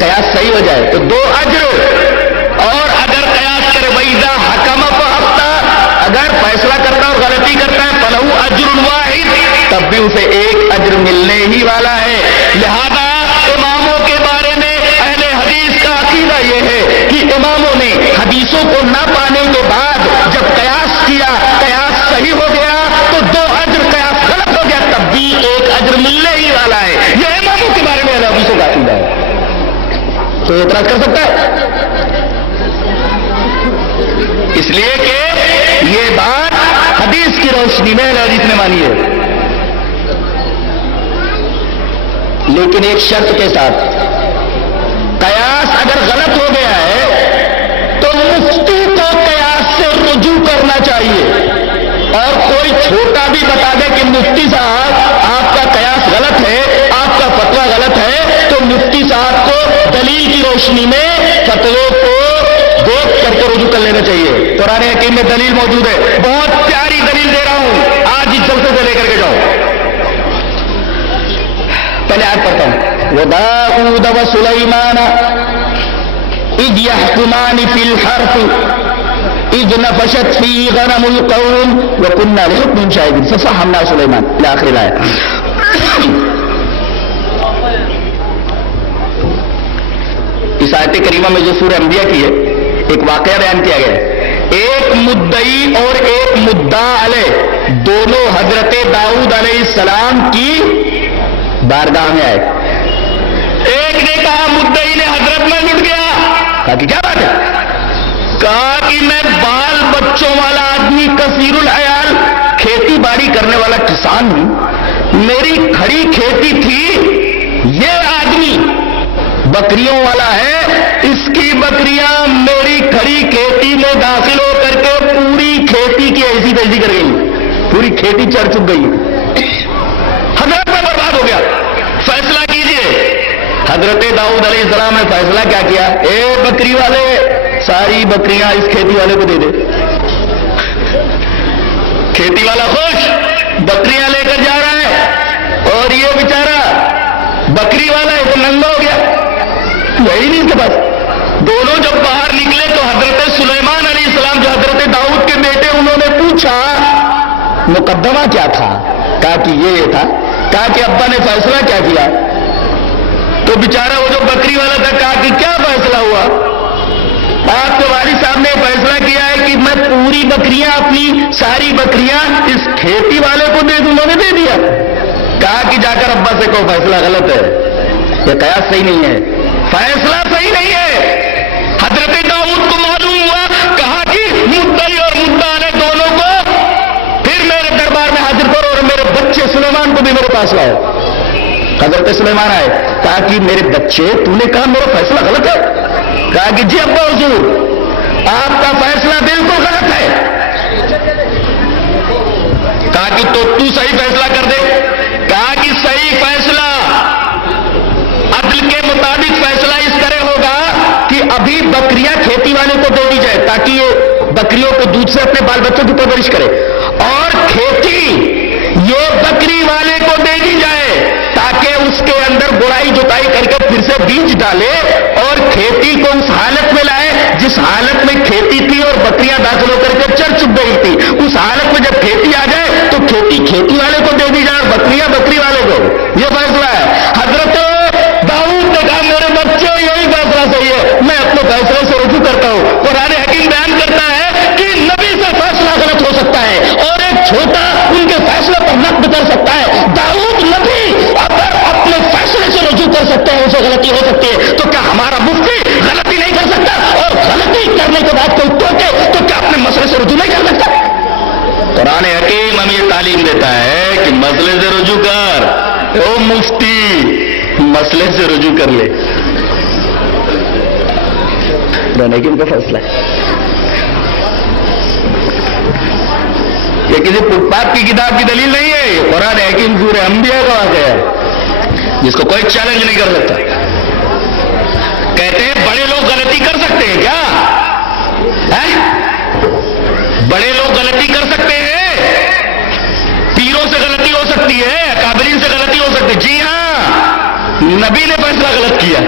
قیاس صحیح ہو جائے تو دو اجر. اور اگر قیاس کرے وَإِذَا حَكَمَ فَأَخْطَأَ، اگر فیصلہ کرتا اور غلطی کرتا ہے فَلَهُ أَجْرٌ وَاحِدٌ، تب بھی اسے ایک اجر ملنے ہی والا ہے. لہذا اماموں کے بارے میں اہل حدیث کا عقیدہ یہ ہے کہ اماموں نے حدیثوں کو نہ پانے کے بعد جب قیاس کیا، قیاس صحیح ہو گیا تو دو اجر، قیاس غلط ہو گیا تب بھی ایک اجر ملنے ہی والا ہے. یہ اماموں کے بارے میں اہل حدیثوں کا عقیدہ ہے. تو اعتراض کر سکتا ہے اس لیے کہ یہ بات حدیث کی روشنی میں اہل حدیث نے مانی ہے. لیکن ایک شرط کے ساتھ، قیاس اگر غلط ہو گیا ہے تو مفتی کو قیاس سے رجوع کرنا چاہیے. اور کوئی چھوٹا بھی بتا دے کہ مفتی صاحب آپ کا قیاس غلط ہے، آپ کا فتویٰ غلط ہے، تو مفتی صاحب کو دلیل کی روشنی میں فتوے کو دیکھ کر کے رجوع کر لینا چاہیے. قرآن حکیم میں دلیل موجود ہے. بہت پیاری دلیل دے رہا ہوں، آج اس جلسے سے لے کر کے جاؤ. پہلے آیت پڑھتا ہوں. وَدَاؤُودَ وَسُلَيْمَانَ إِذْ يَحْكُمَانِ فِي الْحَرْثِ إِذْ نَفَشَتْ فِيهِ غَنَمُ الْقَوْمِ وَكُنَّا لِحُكْمِهِمْ شَاهِدِينَ فَفَهَّمْنَاهُ سُلَيْمَانَ إلى آخر الآية. اس آیت کریمہ میں جو سورہ انبیاء کی ہے ایک واقعہ بیان کیا گیا ہے. ایک مدعی اور ایک مدعا علیہ دونوں حضرت داؤد علیہ السلام کی بارگاہ میں آئے. ایک نے کہا، مدعی نے، حضرت میں لٹ گیا. کہا کہ کیا بات ہے؟ کہا کہ میں بال بچوں والا آدمی، کثیر العیال، کھیتی باڑی کرنے والا کسان ہوں. میری کھڑی کھیتی تھی، یہ آدمی بکریوں والا ہے، اس کی بکریاں میری کھڑی کھیتی میں داخل ہو کر کے پوری کھیتی کی ایسی تیزی کر گئی، پوری کھیتی چڑھ چک گئی. حضرت میں برباد ہو گیا. فیصلہ کیجئے. حضرت داؤد علیہ السلام نے فیصلہ کیا کیا؟ اے بکری والے، ساری بکریاں اس کھیتی والے کو دے دے. کھیتی والا خوش، بکریاں لے کر جا رہا ہے اور یہ بیچارہ بکری والا ایک ننگا ہو گیا، یہی نہیں اس کے پاس. دونوں جب باہر نکلے تو حضرت سلیمان علیہ السلام جو حضرت داؤد کے بیٹے، انہوں نے پوچھا مقدمہ کیا تھا؟ کہا کہ یہ تھا. کہا کہ ابا نے فیصلہ کیا کیا؟ تو بیچارہ وہ جو بکری والا تھا کہا کہ کیا فیصلہ ہوا؟ آپ کے والد صاحب نے فیصلہ کیا ہے کہ میں پوری بکریاں، اپنی ساری بکریاں اس کھیتی والے کو دے دوں. انہوں نے دے دیا. کہا کہ جا کر ابا سے کہو فیصلہ غلط ہے، یہ قیاس صحیح نہیں ہے، فیصلہ صحیح نہیں ہے۔ حضرت داؤد کو معلوم ہوا، کہا کہ مدعی اور مدعا نے دونوں کو پھر میرے دربار میں حاضر کرو اور میرے بچے سلیمان کو بھی میرے پاس لاؤ۔ حضرت سلیمان آئے، کہا کہ میرے بچے تو نے کہا میرا فیصلہ غلط ہے؟ کہا کہ جی ابا حضور آپ کا فیصلہ بالکل غلط ہے۔ کہا کہ تو صحیح فیصلہ کر دے۔ کہا کہ صحیح فیصلہ عدل کے مطابق فیصلہ اس طرح ہوگا کہ ابھی بکریاں کھیتی والے کو دے دی جائے تاکہ یہ بکریوں کو دودھ سے اپنے بال بچوں کی پرورش کرے، اور کھیتی یہ بکری والے کو دے دی جائے تاکہ اس کے اندر گڑائی جتائی کر کے پھر سے بیج ڈالے اور کھیتی کو اس حالت میں لائے جس حالت میں کھیتی تھی اور بکریاں داخل ہو کر کے چر چپ گئی تھی، اس حالت میں جب کھیتی آ جائے تو کھیتی والے کو دے دی جائے اور بکریاں بکری والے کو۔ یہ فیصلہ ہے۔ حضرت داؤد نے کہا میرے بچے یہی فیصلہ صحیح ہے، میں اپنے فیصلے سے رجوع کرتا ہوں۔ قرآن حکیم بیان کرتا ہے کہ نبی سے فیصلہ غلط ہو سکتا ہے اور ایک چھوٹا ان کے فیصلے پر نقد کر سکتا ہے۔ داؤد نبی اگر اپنے فیصلے سے رجوع کر سکتے ہیں اسے غلطی ہو سکتی ہے، تو کیا ہمارا مفتی غلطی نہیں کر سکتا؟ اور غلطی کرنے کے بعد کوئی ٹوکے تو کیا اپنے مسئلے سے رجوع نہیں کر سکتا؟ قرآن حکیم ہمیں یہ تعلیم دیتا ہے کہ مسئلے سے رجوع کر، او مفتی مسئلے سے رجوع کر لے۔ قرآن حکیم کا فیصلہ ہے، یہ کسی فٹ پاتھ کی کتاب کی دلیل نہیں ہے، یہ قرآن حکیم سورہ انبیاء کا واقعہ ہے جس کو کوئی چیلنج نہیں کر سکتا۔ کہتے ہیں بڑے لوگ غلطی کر سکتے ہیں کیا؟ بڑے لوگ غلطی کر سکتے ہیں، پیروں سے غلطی ہو سکتی ہے، اکابرین سے غلطی ہو سکتی ہے۔ جی ہاں، نبی نے فیصلہ غلط کیا۔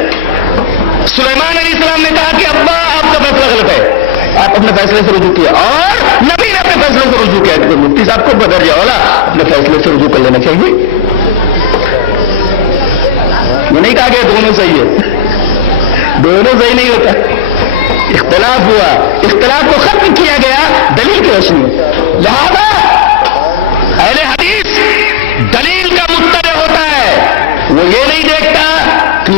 سلیمان علیہ السلام نے کہا کہ ابا آپ کا فیصلہ غلط ہے، آپ اپنے فیصلے سے رجوع کیا، اور نبی نے اپنے فیصلے سے رجوع کیا۔ کہ مفتی صاحب کو بدر جاؤ نا، اپنے فیصلے سے رجوع کر لینا چاہیے۔ یہ نہیں کہا کہ دونوں صحیح ہے، دونوں صحیح نہیں ہوتا، اختلاف ہوا، اختلاف کو ختم کیا گیا دلیل کی روشنی میں۔ لہذا اہل حدیث دلیل کا متبع ہوتا ہے، وہ یہ نہیں دیکھتا کہ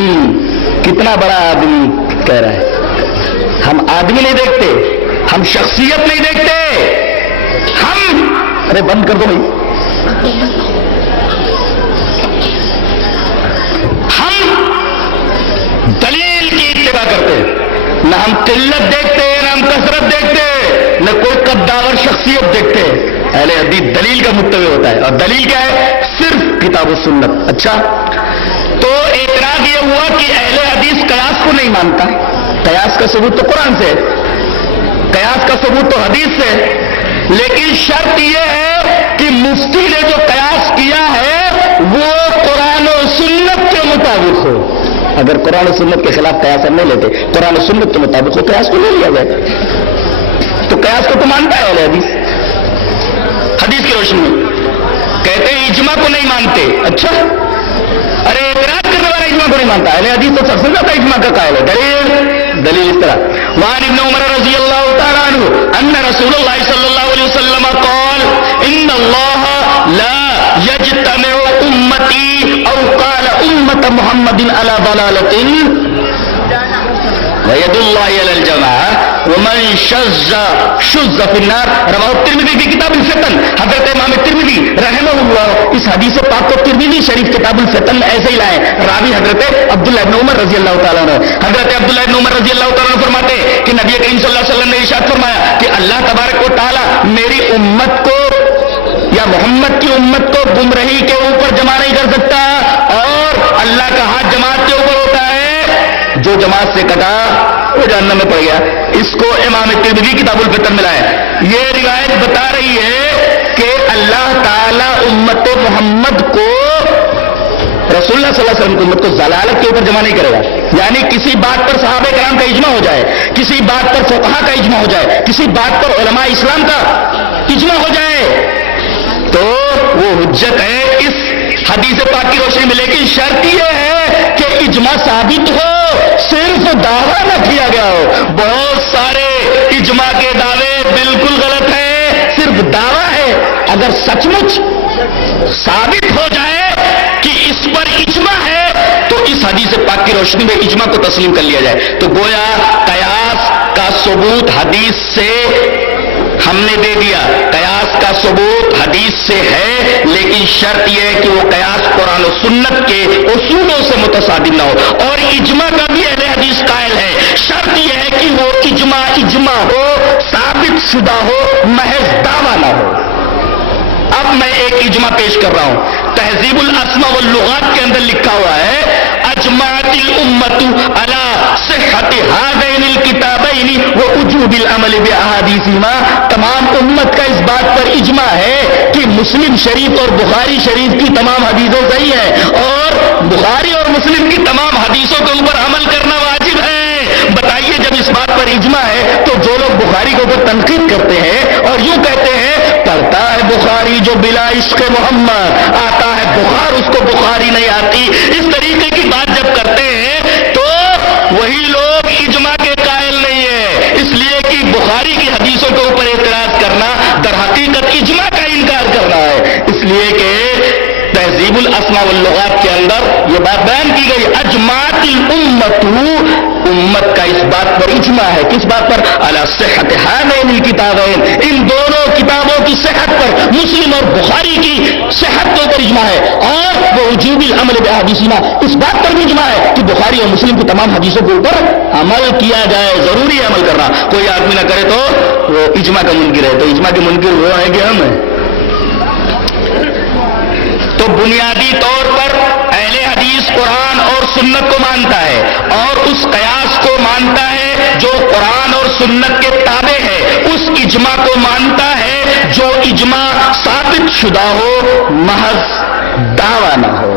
کتنا بڑا آدمی کہہ رہا ہے، ہم آدمی نہیں دیکھتے، ہم شخصیت نہیں دیکھتے، ہم ارے بند کر دو بھائی، ہم دلیل کی اتباع کرتے ہیں، نہ ہم قلت دیکھتے نہ ہم کثرت دیکھتے، نہ کوئی قداور شخصیت دیکھتے۔ اہل حدیث دلیل کا متبع ہوتا ہے، اور دلیل کیا ہے؟ صرف کتاب و سنت۔ اچھا، تو اعتراض یہ ہوا کہ اہل حدیث قیاس کو نہیں مانتا، قیاس کا ثبوت تو قرآن سے، قیاس کا ثبوت تو حدیث سے، لیکن شرط یہ ہے کہ مفتی نے جو قیاس کیا ہے وہ قرآن و سنت کے مطابق ہو۔ اگر قرآن و سنت کے خلاف قیاس ہم نہیں لیتے، قرآن و سنت کے مطابق ہو، قیاس کو لے لیا جائے۔ تو قیاس کو تو مانتا ہے اہل حدیث، حدیث کی روشنی میں کہتے ہیں اجماع کو نہیں مانتے۔ اچھا، ارے اعتراض کرنے والا اجماع کو نہیں مانتا، اہل حدیث تو سب سے زیادہ اجماع کا قائل ہے۔ دلیل اس طرح، وعن ابن عمر رضی اللہ تعالی عنہ ان رسول اللہ صلی اللہ علیہ وسلم قال ان اللہ لا یجتمع امتی او قال امت محمد علی ضلالۃ وید اللہ علی الجماعہ ومن شذ فی النار۔ رواہ الترمذی فی کتاب الفتن۔ حضرت امام ترمذی رحمہ اللہ اس حدیث پاک کو ترمذی شریف کتاب الفتن میں ایسے ہی لائے، راوی حضرت عبداللہ ابن عمر رضی اللہ تعالیٰ عنہ۔ حضرت عبداللہ ابن عمر رضی اللہ تعالیٰ عنہ فرماتے ہیں کہ نبی کریم صلی اللہ علیہ وسلم نے ارشاد فرمایا کہ اللہ تبارک و تعالیٰ میری امت کو یا محمد کی امت کو گمراہی کے اوپر جمع نہیں کر سکتا، اور اللہ کا ہاتھ جماعت کے اوپر ہوتا ہے، جو جماعت سے کٹا وہ جہنم میں پڑ گیا۔ اس کو امام ترمذی کتاب الفتن میں لایا۔ یہ روایت بتا رہی ہے کہ اللہ تعالیٰ امت محمد کو، رسول اللہ صلی اللہ علیہ وسلم کی امت کو ضلالت کے اوپر جمع نہیں کرے گا، یعنی کسی بات پر صحابہ کرام کا اجماع ہو جائے، کسی بات پر فقہا کا اجماع ہو جائے، کسی بات پر علماء اسلام کا اجماع ہو جائے تو وہ حجت ہے اس حدیث پاک کی روشنی میں۔ لیکن شرط یہ ہے کہ اجماع ثابت ہو، صرف دعویٰ نہ کیا گیا ہو۔ بہت سارے اجماع کے دعوے بالکل غلط ہیں، صرف دعویٰ ہے، اگر سچ مچ ثابت ہو جائے کی روشنی میں اجماع کو تسلیم کر لیا جائے. تو گویا قیاس کا ثبوت حدیث سے ہم نے دے دیا، قیاس کا ثبوت حدیث سے ہے، لیکن شرط یہ ہے کہ وہ قیاس قرآن و سنت کے اصولوں سے متصادم نہ ہو. اور اجماع کا بھی اہل حدیث قائل ہے، شرط یہ ہے کہ وہ اجماع ہو، ثابت شدہ ہو، محض دعویٰ نہ ہو. اب میں ایک اجماع پیش کر رہا ہوں. تہذیب الاسماء واللغات کے اندر لکھا ہوا ہے اجمعت الامت علی صحت هذین الکتابین ووجوب العمل باحادیثہما. تمام امت کا اس بات پر اجماع ہے کہ مسلم شریف اور بخاری شریف کی تمام حدیثیں صحیح ہیں اور بخاری اور مسلم کی تمام حدیثوں کے اوپر عمل کرنا واجب ہے. بتائیے جب اس بات پر اجماع ہے تو جو لوگ بخاری کے اوپر تنقید کرتے ہیں اور یوں کہتے ہیں پڑھتا ہے بخاری جو بلا عشق محمد، آتا ہے بخار اس کو بخاری نہیں آتی، اس طریقے کی بات جب کرتے ہیں تو وہی لوگ اجماع کے قائل نہیں ہیں. اس لیے کہ بخاری کی حدیثوں کے اوپر اعتراض کرنا در حقیقت اجماع کا انکار کرنا ہے. اس لیے کہ تہذیب الاسماء واللغات کے اندر یہ بات بیان کی گئی اجمعت الامت، امت کا اس بات پر اجماع ہے. کس بات پر؟ علی صحت هذین الکتابین، ان دونوں کتابوں کی صحت پر، مسلم اور بخاری کی صحت کے اوپر اجماع ہے. اور وہ وجوب العمل باحادیثہما، اس بات پر بھی اجماع ہے کہ بخاری اور مسلم کی تمام حدیثوں کے اوپر عمل کیا جائے، ضروری ہے عمل کرنا. کوئی آدمی نہ کرے تو وہ اجماع کا منکر ہے. تو اجماع کے منکر وہ ہے کہ ہم ہیں. تو بنیادی طور پر اہل حدیث قرآن اور سنت کو مانتا ہے اور اس قیاس کو مانتا ہے جو قرآن اور سنت کے تابع ہے، اس اجماع کو مانتا ہے جو اجماع ثابت شدہ ہو، محض دعویٰ نہ ہو.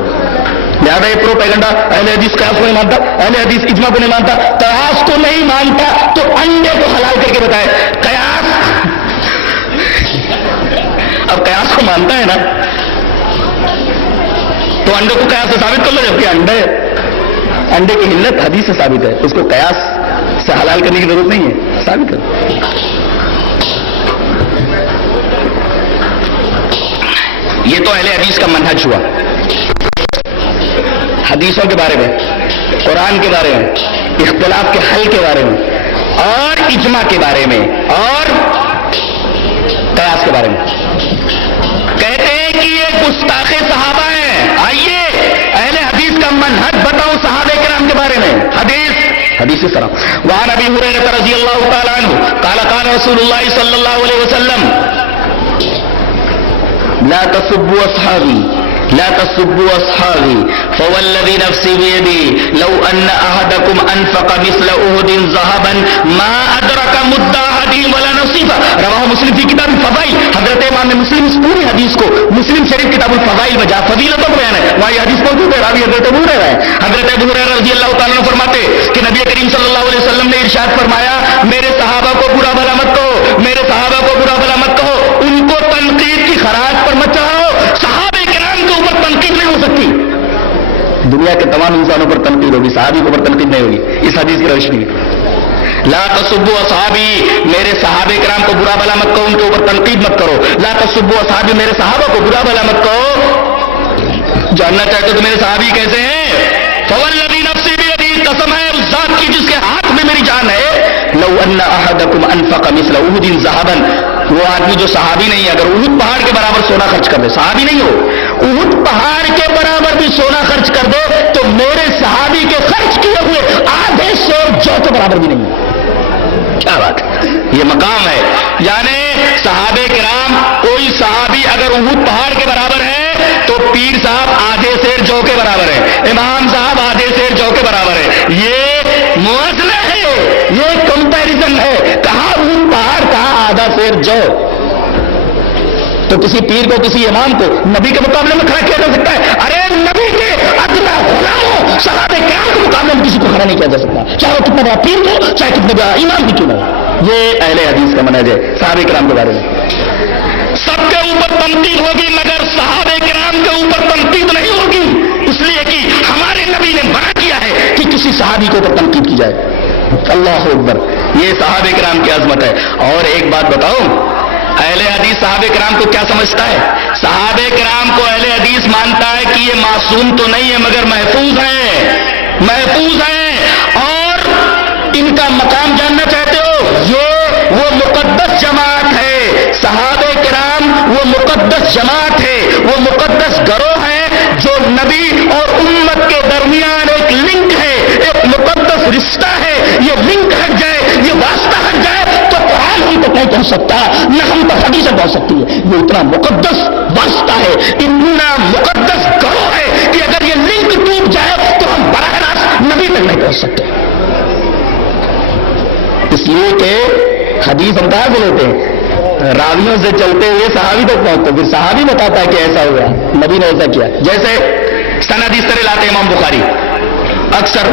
لہٰذا یہ پروپیگنڈا اہل حدیث قیاس کو نہیں مانتا، اہل حدیث اجماع کو نہیں مانتا، قیاس کو نہیں مانتا تو انڈے کو حلال کر کے بتائے. قیاس اب قیاس کو مانتا ہے نا تو انڈے کو قیاس سے ثابت کر لو، جبکہ انڈے کی حلت حدیث سے ثابت ہے، اس کو قیاس سے حلال کرنے کی ضرورت نہیں ہے، ثابت کر. یہ تو اہل حدیث کا منہج ہوا حدیثوں کے بارے میں، قرآن کے بارے میں، اختلاف کے حل کے بارے میں اور اجماع کے بارے میں اور قیاس کے بارے میں. کہتے ہیں کہ یہ گستاخ صحابہ ہیں. آئیے اہل حدیث کا منہج بتاؤ صحابہ کرام کے بارے میں. حدیث اس طرح وعن ابی ہریرہ رضی اللہ تعالی عنہ قال قال رسول اللہ صلی اللہ علیہ وسلم لا تسبوا اصحابی لا تسبوا اصحابی فوالذی نفسی بیدی لو ان احدکم انفق مثل احد ذهبا ما ادرک مد احدهم ولا نصیبا. رواہ مسلم فی کتاب الفضائل. حضرت امام مسلم اس پوری حدیث کو مسلم شریف کتاب الفضائل میں جا فضیلتوں کو بیان ہے، وہاں یہ حدیث موجود ہے. راوی حضرت ابو ہریرہ ہے. حضرت ابو ہریرہ رضی اللہ تعالیٰ عنہ فرماتے کہ نبی کریم صلی اللہ علیہ وسلم نے ارشاد فرمایا میرے صحابہ کو برا بھلا مت کہو، میرے صحابہ کو برا بھلا مت کہو، ان کو تنقید کی خراج پر مت چڑھاؤ. صحابہ کرام کے اوپر تنقید نہیں ہو سکتی. دنیا کے تمام انسانوں پر تنقید ہوگی، صحابی کے اوپر تنقید نہیں ہوگی. اس حدیث کی روشنی میں لا تسبوا اصحابی، میرے صحابہ کرام کو برا بھلا مت کہو، ان کے اوپر تنقید مت کرو. لا تسبوا اصحابی، میرے صحابہ کو برا بھلا مت کہو. جاننا چاہتے ہو تو میرے صحابی کیسے ہیں؟ فوالذی نفسی بیدی، قسم ہے اس ذات کی جس کے ہاتھ میں میری جان ہے، لو ان احدکم انفق مثل احد ذهبا، وہ آدمی جو صحابی نہیں ہے اگر احد پہاڑ کے برابر سونا خرچ کر دے، صحابی نہیں ہو، احد پہاڑ کے برابر بھی سونا خرچ کر دے تو میرے صحابی کے خرچ کیے ہوئے آدھے سیر جو کے برابر بھی نہیں ہے. کیا بات ہے، یہ مقام ہے. یعنی صحابہ کرام، کوئی صحابی اگر احد پہاڑ کے برابر ہے تو پیر صاحب آدھے سیر جو کے برابر ہے، امام صاحب آدھے سیر جو کے برابر ہے. یہ موازنہ ہے، یہ کمپیریزن ہے. کہاں احد پہاڑ، کہاں آدھا سیر جو. تو کسی پیر کو، کسی امام کو نبی کے مقابلے میں کھڑا کیا جا سکتا ہے؟ ارے نبی کے ادنا غلاموں صحابہ کرام کے مقابلے میں کسی کو کھڑا نہیں کیا جا سکتا، چاہے وہ کتنا بڑا پیر ہو، چاہے کتنا بڑا امام بھی کیوں نہ ہو. یہ اہل حدیث کا منہج ہے صحابہ کرام کے بارے میں. سب کے اوپر تنقید ہوگی مگر صحابہ کرام کے اوپر تنقید نہیں ہوگی، اس لیے کہ ہمارے نبی نے منع کیا ہے کہ کسی صحابی کے اوپر تنقید کی جائے. اللہ اکبر، یہ صحابہ کرام کی عظمت ہے. اور ایک بات بتاؤں، اہل حدیث صحابہ کرام کو کیا سمجھتا ہے؟ صحابہ کرام کو اہل حدیث مانتا ہے کہ یہ معصوم تو نہیں ہے مگر محفوظ ہے. محفوظ ہیں اور ان کا مقام جاننا چاہتے ہو؟ یہ وہ مقدس جماعت ہے، صحابہ کرام وہ مقدس جماعت ہے، وہ مقدس گروہ ہے جو نبی اور امت کے درمیان ایک لنک ہے، ایک مقدس رشتہ ہے. یہ لنک ہٹ جائے، یہ واسطہ ہٹ جائے تو قرآن ہم تک نہیں پہنچ سکتا، نہ ہم تک حدیث پہنچ سکتی ہے. یہ اتنا مقدس واسطہ ہے، اتنا مقدس گروہ ہے کہ اگر یہ لنک ٹوٹ جائے تو ہم براہ راست نبی تک نہیں پہنچ سکتے. اس لیے کہ حدیث ہم کہاں سے لیتے ہیں؟ راویوں سے چلتے ہوئے صحابی تک پہنچتے، پھر صحابی بتاتا ہے کہ ایسا ہوا، نبی نے ایسا کیا. جیسے سند اس طرح لاتے امام بخاری اکثر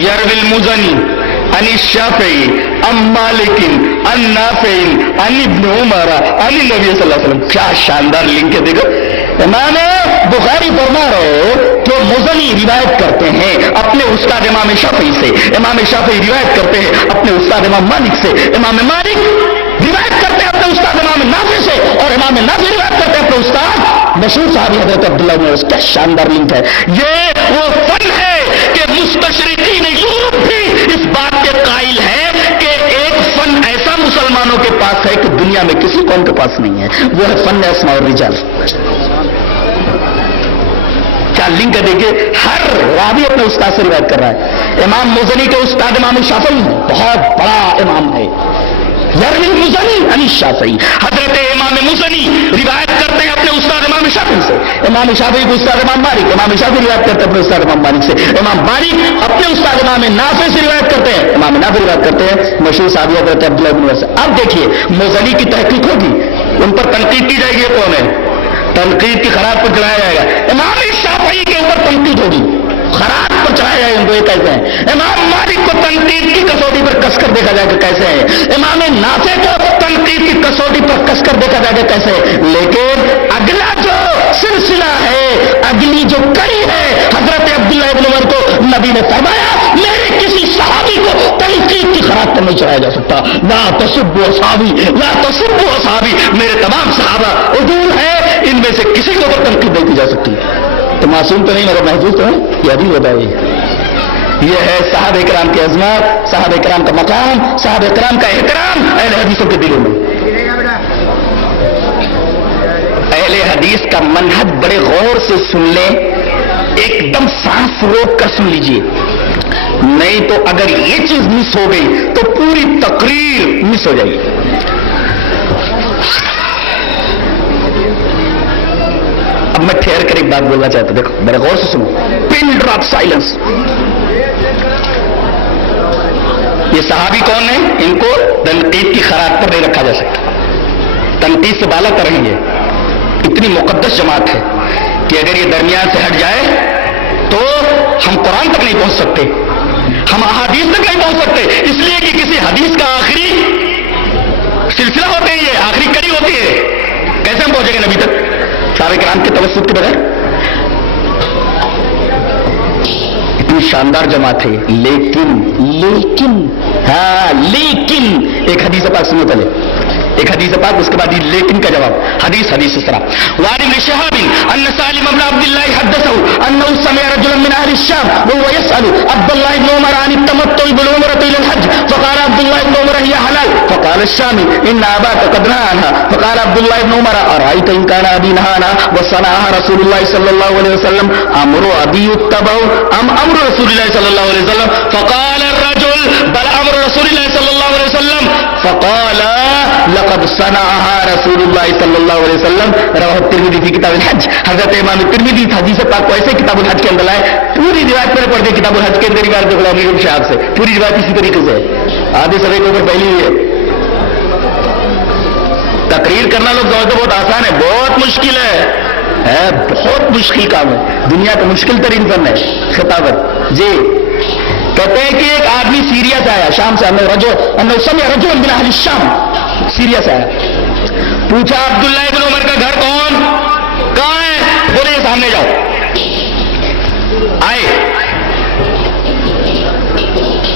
یروی المزنی عن الشافعی عن مالک عن نافع عن ابن عمر عن نبی صلی اللہ علیہ وسلم. کیا شاندار لنک ہے. دیکھو امام بخاری فرما رہے کہ مزنی روایت کرتے ہیں اپنے استاد امام شافعی سے، امام شافعی روایت کرتے ہیں اپنے استاد امام مالک سے، امام مالک روایت کرتے ہیں اپنے استاد امام نافع سے، اور امام نافع روایت کرتے ہیں اپنے استاد مشہور صحابی حضرت عبداللہ بن عمر. کیا شاندار لنک ہے. یہ وہ فن ہے کہ مستشرقین یورپ بھی اس بات کے قائل ہے کہ ایک فن ایسا مسلمانوں کے پاس ہے کہ دنیا میں کسی قوم کے پاس نہیں ہے، وہ ہے فن اسماء الرجال. کیا لنک ہے. دیکھیے ہر راوی اپنے استاد سے روایت کر رہا ہے. امام مزنی کے استاد امام شافعی بہت بڑا امام ہے، یروی المزنی عن الشافعی. حضرت امام مزنی روایت کرتے ہیں اپنے استاد امام شافعی سے، امام شافعی کو استاد امام مالک، امام شافعی روایت کرتے ہیں اپنے استاد امام مالک سے، امام مالک اپنے استاد امام نافع سے روایت کرتے ہیں، امام نافع روایت کرتے ہیں مشہور صحابی حضرت عبداللہ بن عمر سے. اب دیکھیے مزنی کی تحقیق ہوگی، ان پر تنقید کی جائے گی. یہ کون ہے؟ تنقید کی خراب پر چڑھایا جائے گا. امام شافعی کے اوپر تنقید ہوگی، خراب پر چڑھایا جائے گا. یہ کیسے ہیں؟ امام مالک کو تنقید کی کسوٹی پر کس کر دیکھا جائے گا کیسے ہیں. امام نافع کو تنقید کی کسوٹی پر کس کر دیکھا جائے گا کیسے ہے. لیکن اگلا جو سلسلہ ہے، اگلی جو کڑی ہے، حضرت عبداللہ بن عمر کو نبی نے فرمایا میرے کسی صحابی کو تنقید کی خراب پر نہیں چڑھایا جا سکتا. لا تسبوا اصحابی، لا تسبوا اصحابی. میرے تمام صحابہ عدول ہیں، ان میں سے کسی کے اوپر تنقید نہیں کی جا سکتی. تو معصوم تو نہیں مگر محفوظ تو ہے. یہ ابھی بتائیے. یہ ہے صحابہ کرام کی عظمت، صحابہ کرام کا مقام، صحابہ کرام کا احترام اہل حدیثوں کے دلوں میں. اہل حدیث کا منہج بڑے غور سے سن لیں، ایک دم سانس روک کر سن لیجئے، نہیں تو اگر یہ چیز مس ہو گئی تو پوری تقریر مس ہو جائے گی. اب میں ٹھہر کر ایک بات بولنا چاہتا ہوں، دیکھو بڑے غور سے سنو. Pin drop silence. یہ صحابی کون ہیں؟ ان کو تنقید کی خراب پر نہیں رکھا جا سکتا، تنقید سے بالا پر رہیں گے. اتنی مقدس جماعت ہے کہ اگر یہ درمیان سے ہٹ جائے تو ہم قرآن تک نہیں پہنچ سکتے، ہم احادیث تک نہیں پہنچ سکتے. اس لیے کہ کسی حدیث کا آخری سلسلہ ہوتے ہیں، یہ آخری کڑی ہوتی ہے. کیسے ہم پہنچیں گے نبی تک صحابہ کرام کے توسط کے بغیر؟ اتنی شاندار جماعت ہے. لیکن ایک حدیث پاک سنو پہلے، ایک حدیث پاک، اس کے بعد یہ لیکن کا جواب. حدیث اس طرح: وعن ابن شهاب ان سالم بن عبد الله حدثه انه سمع رجلا من اهل الشام وهو يسأل عبد الله بن عمر عن التمتع بالعمرة الى الحج فقال عبد الله بن عمر هي حلال فقال الشامي ان اباك قد نهى عنها فقال عبد الله بن عمر ارايت ان كان ابي نهانا وصنعها رسول الله صلى الله عليه وسلم امر ابي يتبع ام امر رسول الله صلى الله عليه وسلم فقال الرجل بل امر رسول الله صلى الله عليه وسلم فقال لقد صنعها رسول اللہ صلی اللہ علیہ وسلم رواه الترمذی فی کتاب الحج. حضرت امام ترمذی حدیث پاک کو ایسے کتاب الحج کے اندر لائے. پوری روایت پر پڑھ دیں کتاب الحج کے اندر روایت غلام ابن شہاب سے، پوری روایت اسی طریقے سے آدھے صفحے کے اوپر پہلی ہوئی ہے. تقریر کرنا لوگ تو بہت آسان ہے، بہت مشکل ہے، بہت مشکل کام ہے. دنیا کا مشکل ترین فن ہے خطابت. جی کہتے ہیں کہ ایک آدمی سیریا سے آیا، شام سے. سمع رجل من اہل الشام، سیریا سے آیا. پوچھا عبداللہ ابن عمر کا گھر کہاں ہے؟ بولے سامنے جاؤ. آئے.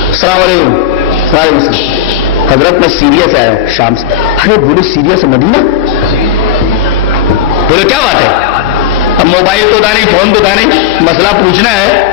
السلام علیکم. وعلیکم السلام. حضرت میں سیریا سے آیا ہوں، شام سے. ارے بولے سیریا سے مدینہ؟ بولے کیا بات ہے؟ اب موبائل تو تھا نہیں، فون تو تھا نہیں، مسئلہ پوچھنا ہے.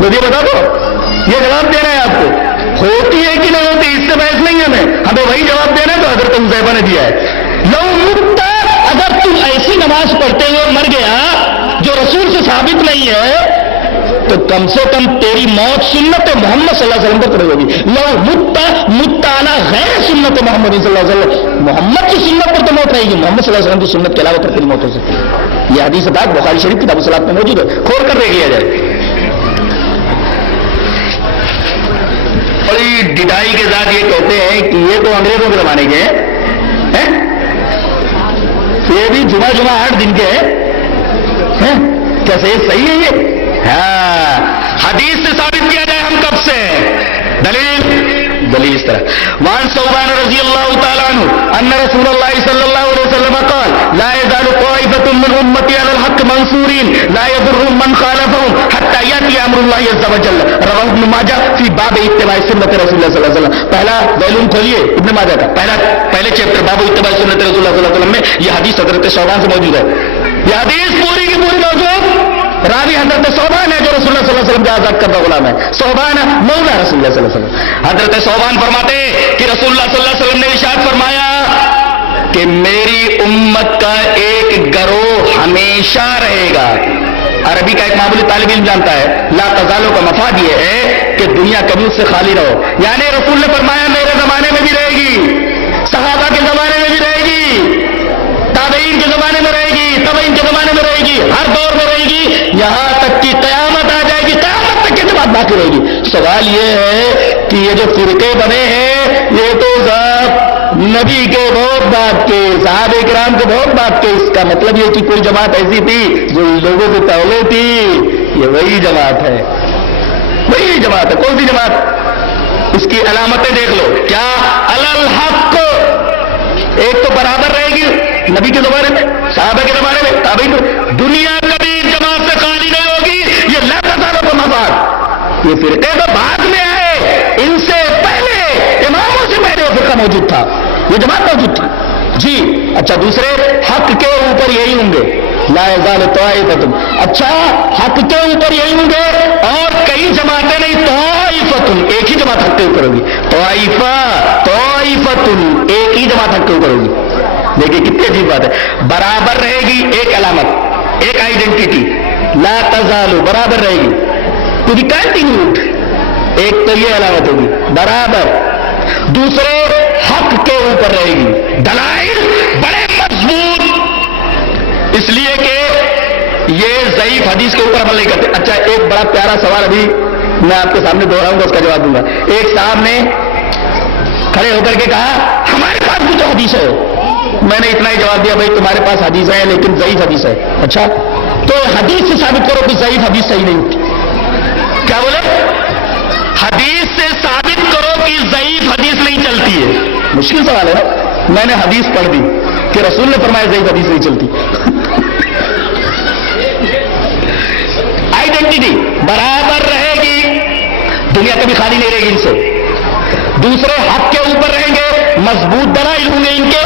مجھے بتا دو، یہ جواب دینا ہے آپ کو، ہوتی ہے کہ نہیں ہوتی، اس سے بحث نہیں ہے، ہمیں وہی جواب دینا ہے تو حضرت حذیفہ نے دیا ہے. لو متا، اگر تم ایسی نماز پڑھتے ہوئے مر گیا جو رسول سے ثابت نہیں ہے تو کم سے کم تیری موت سنت محمد صلی اللہ علیہ وسلم پر پڑے ہوگی. لو متا علی غیر سنت محمد صلی اللہ علیہ وسلم، محمد کی سنت پر تو موت رہے گی، محمد صلی اللہ علیہ وسلم کی سنت کے علاوہ پر تیری موت ہو سکتی ہے. یہ حدیث پاک بخاری شریف کتاب الصلاۃ میں موجود ہے، کھول کر دیکھ لیا جائے. بڑی ڈڈائی کے ساتھ یہ کہتے ہیں کہ یہ تو انگریزوں کے زمانے کے ہیں، یہ بھی جمعہ 8 دن کے ہیں، کیسے صحیح ہے یہ؟ ہاں، حدیث سے ثابت کیا جائے ہم کب سے؟ دلیل اس طرح. وعن ثوبان رضی اللہ تعالی عنہ ان رسول اللہ صلی اللہ علیہ وسلم قال لا يزال طائفة من امتی على الحق منصورین لا يضرهم من خالفهم حتى ياتي امر اللہ عز وجل. رواه ابن ماجہ فی باب اتباع سنت رسول اللہ صلی اللہ علیہ وسلم. پہلا ویلون کھولیے ابن ماجہ کا پہلے چیپٹر باب اتباع سنت رسول اللہ صلی اللہ علیہ وسلم میں یہ حدیث حضرت ثوبان سے موجود ہے. یہ حدیث پوری کی پوری موجود، راوی حضرت ثوبان ہے جو رسول اللہ صلی اللہ علیہ وسلم کا آزاد کردہ غلام ہے. ثوبان مولا رسول اللہ صلی اللہ علیہ وسلم. حضرت ثوبان فرماتے کہ رسول اللہ صلی اللہ علیہ وسلم نے ارشاد فرمایا کہ میری امت کا ایک گروہ ہمیشہ رہے گا. عربی کا ایک معمولی طالب علم جانتا ہے لا تزالو کا مفاد یہ ہے کہ دنیا کبھی اس سے خالی رہو، یعنی رسول نے فرمایا میرے زمانے میں بھی رہے گی، صحابہ کے زمانے میں بھی رہے گی، تابعین کے زمانے میں رہے گی، تابعین کے زمانے میں رہے گی، ہر دور میں رہے گی، یہاں تک کہ قیامت آ جائے گی، قیامت تک یہ بات باقی رہے گی. سوال یہ ہے کہ یہ جو فرقے بنے ہیں یہ تو نبی کے بہت بات کے، صحابہ کرام کے بہت بات کے، اس کا مطلب یہ کہ کوئی جماعت ایسی تھی جو لوگوں سے پہلے تھی، یہ وہی جماعت ہے، وہی جماعت ہے. کون سی جماعت؟ اس کی علامتیں دیکھ لو. کیا؟ الحق، ایک تو برابر رہے گی نبی کے زمانے میں، صحابہ کے زمانے میں، تابعین میں. دنیا کبھی جماعت سے خالی نہیں ہوگی. یہ لا تزالو کا مفاد، یہ فرقے تو بعد میں آئے، ان سے پہلے اماموں سے پہلے وہ فرقہ موجود تھا، یہ جماعت موجود تھی. جی اچھا، دوسرے حق کے اوپر یہی ہوں گے، لا یزال طائفتun. اچھا، حق کے اوپر یہی ہوں گے اور کئی جماعتیں نہیں، طائفتun، ایک ہی جماعت حق کے اوپر ہوگی. طائفتun، ایک ہی جماعت حق کے اوپر ہوگی. دیکھیے کتنی عجیب بات ہے. برابر رہے گی، ایک علامت، ایک آئیڈینٹی، لا تزال برابر رہے گی، ٹو بی کنٹینیوڈ. ایک تو یہ علامت ہوگی برابر، دوسرے حق کے اوپر رہے گی. دلائل بڑے مضبوط، اس لیے کہ یہ ضعیف حدیث کے اوپر عمل نہیں کرتے. اچھا، ایک بڑا پیارا سوال ابھی میں آپ کے سامنے دوہراؤں گا، اس کا جواب دوں گا. ایک صاحب نے کھڑے ہو کر کے کہا ہمارے پاس بھی تو حدیث ہے. میں نے اتنا ہی جواب دیا بھائی تمہارے پاس حدیث ہے لیکن ضعیف حدیث ہے. اچھا، تو حدیث سے ثابت کرو کہ ضعیف حدیث صحیح نہیں ہوتی. کیا بولے؟ حدیث سے ثابت کرو کہ ضعیف حدیث نہیں چلتی ہے. مشکل سوال ہے نا. میں نے حدیث پڑھ دی کہ رسول نے فرمایا ضعیف حدیث نہیں چلتی. آئیڈینٹی برابر رہے گی، دنیا کبھی خالی نہیں رہے گی ان سے. دوسرے حق کے اوپر رہیں گے، مضبوط دلائل ہوں گے ان کے،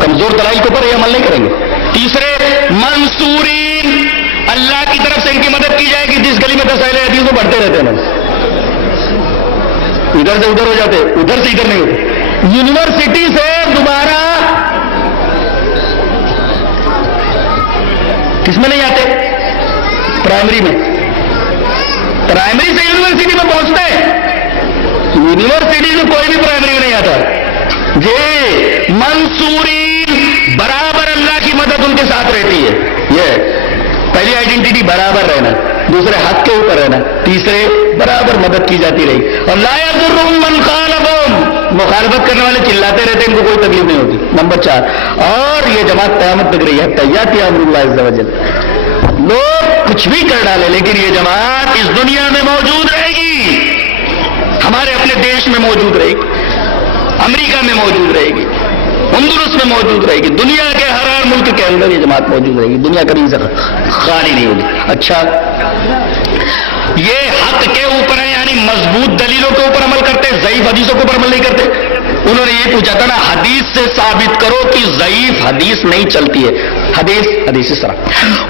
کمزور دلائل کے اوپر یہ عمل نہیں کریں گے. تیسرے منصورین، اللہ کی طرف سے ان کی مدد کی جائے گی. جس گلی میں 10 اہل حدیث کو بڑھتے رہتے ہیں، ادھر سے ادھر ہو جاتے، ادھر سے ادھر نہیں ہوتے. یونیورسٹی سے دوبارہ کس میں نہیں آتے؟ پرائمری میں. پرائمری سے یونیورسٹی میں پہنچتے ہیں، یونیورسٹی سے کوئی بھی پرائمری میں نہیں آتا. جی منصورین، برابر اللہ کی مدد ان کے ساتھ رہتی ہے. یہ پہلی آئیڈینٹی برابر رہنا، دوسرے حق کے اوپر رہنا، تیسرے برابر مدد کی جاتی رہی. اور لا یضرهم من خالفهم، مخالفت کرنے والے چلاتے رہتے ان کو کوئی تکلیف نہیں ہوتی. نمبر 4، اور یہ جماعت قیامت تک رہی ہے، تیاتی امر اللہ عز وجل. لوگ کچھ بھی کر ڈالے لیکن یہ جماعت اس دنیا میں موجود رہے گی، ہمارے اپنے دیش میں موجود رہے گی، امریکہ میں موجود رہے گی، اندلس میں موجود رہے گی، دنیا کے ہر ملک کے اندر یہ جماعت موجود رہے گی، دنیا کبھی سے خالی نہیں ہوگی. اچھا، یہ حق کے اوپر ہے، یعنی مضبوط دلیلوں کے اوپر عمل کرتے، ضعیف حدیثوں کے اوپر عمل نہیں کرتے. انہوں نے یہ پوچھا تھا نا حدیث سے ثابت کرو کہ ضعیف حدیث نہیں چلتی ہے. حدیث اس طرح.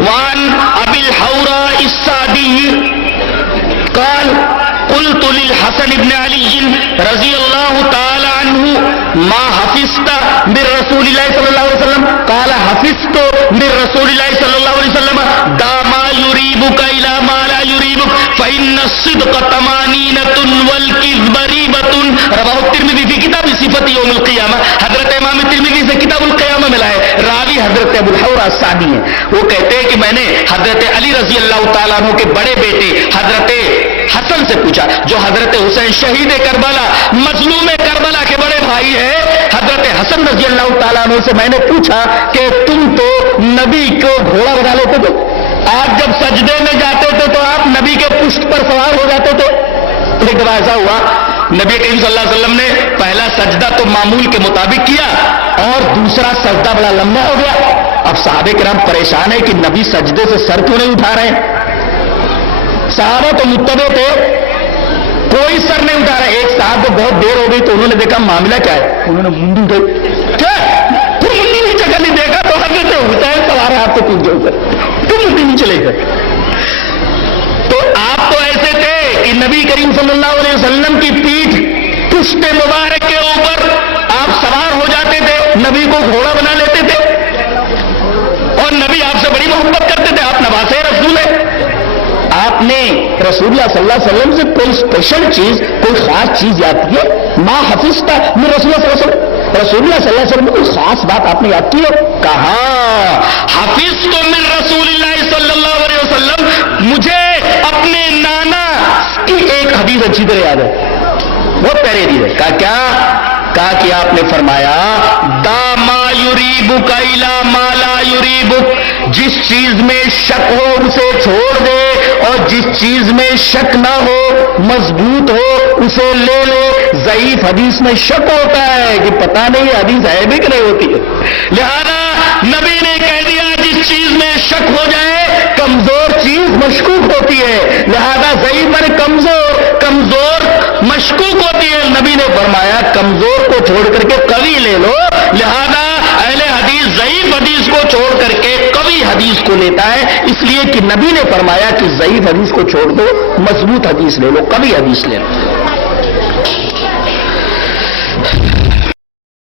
وان ابی الحوراء السعدی قلت للحسن بن علی رضی اللہ تعالی عنہ ما حفظت من رسول اللہ صلی اللہ علیہ وسلم قال حفظت من رسول اللہ صلی اللہ علیہ وسلم دا ما یریبک الی ما لا یریبک فإن الصدق طمانینۃ والکذب ریبۃ رواه الترمذی فی کتاب صفت یوم القیامہ. حضرت امام ترمذی سے کتاب القیامہ ملا ہے. راوی حضرت ابو الحور السعدی ہیں. وہ کہتے ہیں کہ میں نے حضرت علی رضی اللہ تعالیٰ عنہ کے بڑے بیٹے حضرت حسن سے پوچھا جو حضرت حسین شہید کربلا مظلوم کربلا کے بڑے بھائی ہیں. حضرت حسن رضی اللہ تعالیٰ عنہ سے میں نے پوچھا کہ تم تو نبی کو گھوڑا بنا لیتے تھے, آپ جب سجدے میں جاتے تھے تو آپ نبی کے پشت پر سوار ہو جاتے تھے. ایک دفعہ ایسا ہوا نبی کریم صلی اللہ علیہ وسلم نے پہلا سجدہ تو معمول کے مطابق کیا اور دوسرا سجدہ بڑا لمبا ہو گیا. اب صحابہ کرام پریشان ہے کہ نبی سجدے سے سر کیوں نہیں اٹھا رہے ہیں. صحابہ تو متبع تھے, کوئی سر نہیں اٹھا رہا. ایک صاحب کو بہت دیر ہو گئی تو انہوں نے دیکھا معاملہ کیا ہے, انہوں نے منڈی دیکھ کیا تم منڈی نیچے کر نہیں دیکھا تو حضرت حسین سوار ہے آپ کے پیٹ کے اوپر, تم منڈی نیچے لے کر. تو آپ تو ایسے تھے کہ نبی کریم صلی اللہ علیہ وسلم کی پیٹھ پشت مبارک کے اوپر آپ سوار ہو جاتے تھے, نبی کو گھوڑا بنا لیتے تھے اور نبی آپ سے بڑی محبت کرتے تھے. آپ نواسے رسول ہیں. آپ نے رسول اللہ صلی اللہ علیہ وسلم سے کوئی اسپیشل چیز کوئی خاص چیز یاد کی ہے؟ ما حفظت من رسول اللہ صلی اللہ علیہ وسلم, رسول اللہ صلی اللہ علیہ وسلم کوئی خاص بات آپ نے یاد کی ہے؟ کہا حفظت من رسول اللہ صلی اللہ علیہ وسلم, مجھے اپنے نانا کی ایک حدیث اچھی طرح یاد ہے, بہت پیاری حدیث ہے. کہا کیا؟ کہا کہ آپ نے فرمایا دا ما یریبک الی ما لا یریبک, جس چیز میں شک ہو اسے چھوڑ دے اور جس چیز میں شک نہ ہو مضبوط ہو اسے لے لے. ضعیف حدیث میں شک ہوتا ہے کہ پتہ نہیں حدیث ہے بھی کہ نہیں ہوتی ہے. لہذا نبی نے کہہ دیا جس چیز میں شک ہو جائے, کمزور چیز مشکوک ہوتی ہے, لہذا ضعیف پر کمزور مشکوک ہوتی ہے. نبی نے فرمایا کمزور کو چھوڑ کر کے قوی لے لو. لہذا اہل حدیث ضعیف حدیث کو چھوڑ کر کے قوی حدیث کو لیتا ہے, اس لیے کہ نبی نے فرمایا کہ ضعیف حدیث کو چھوڑ دو, مضبوط حدیث لے لو, قوی حدیث لے لو.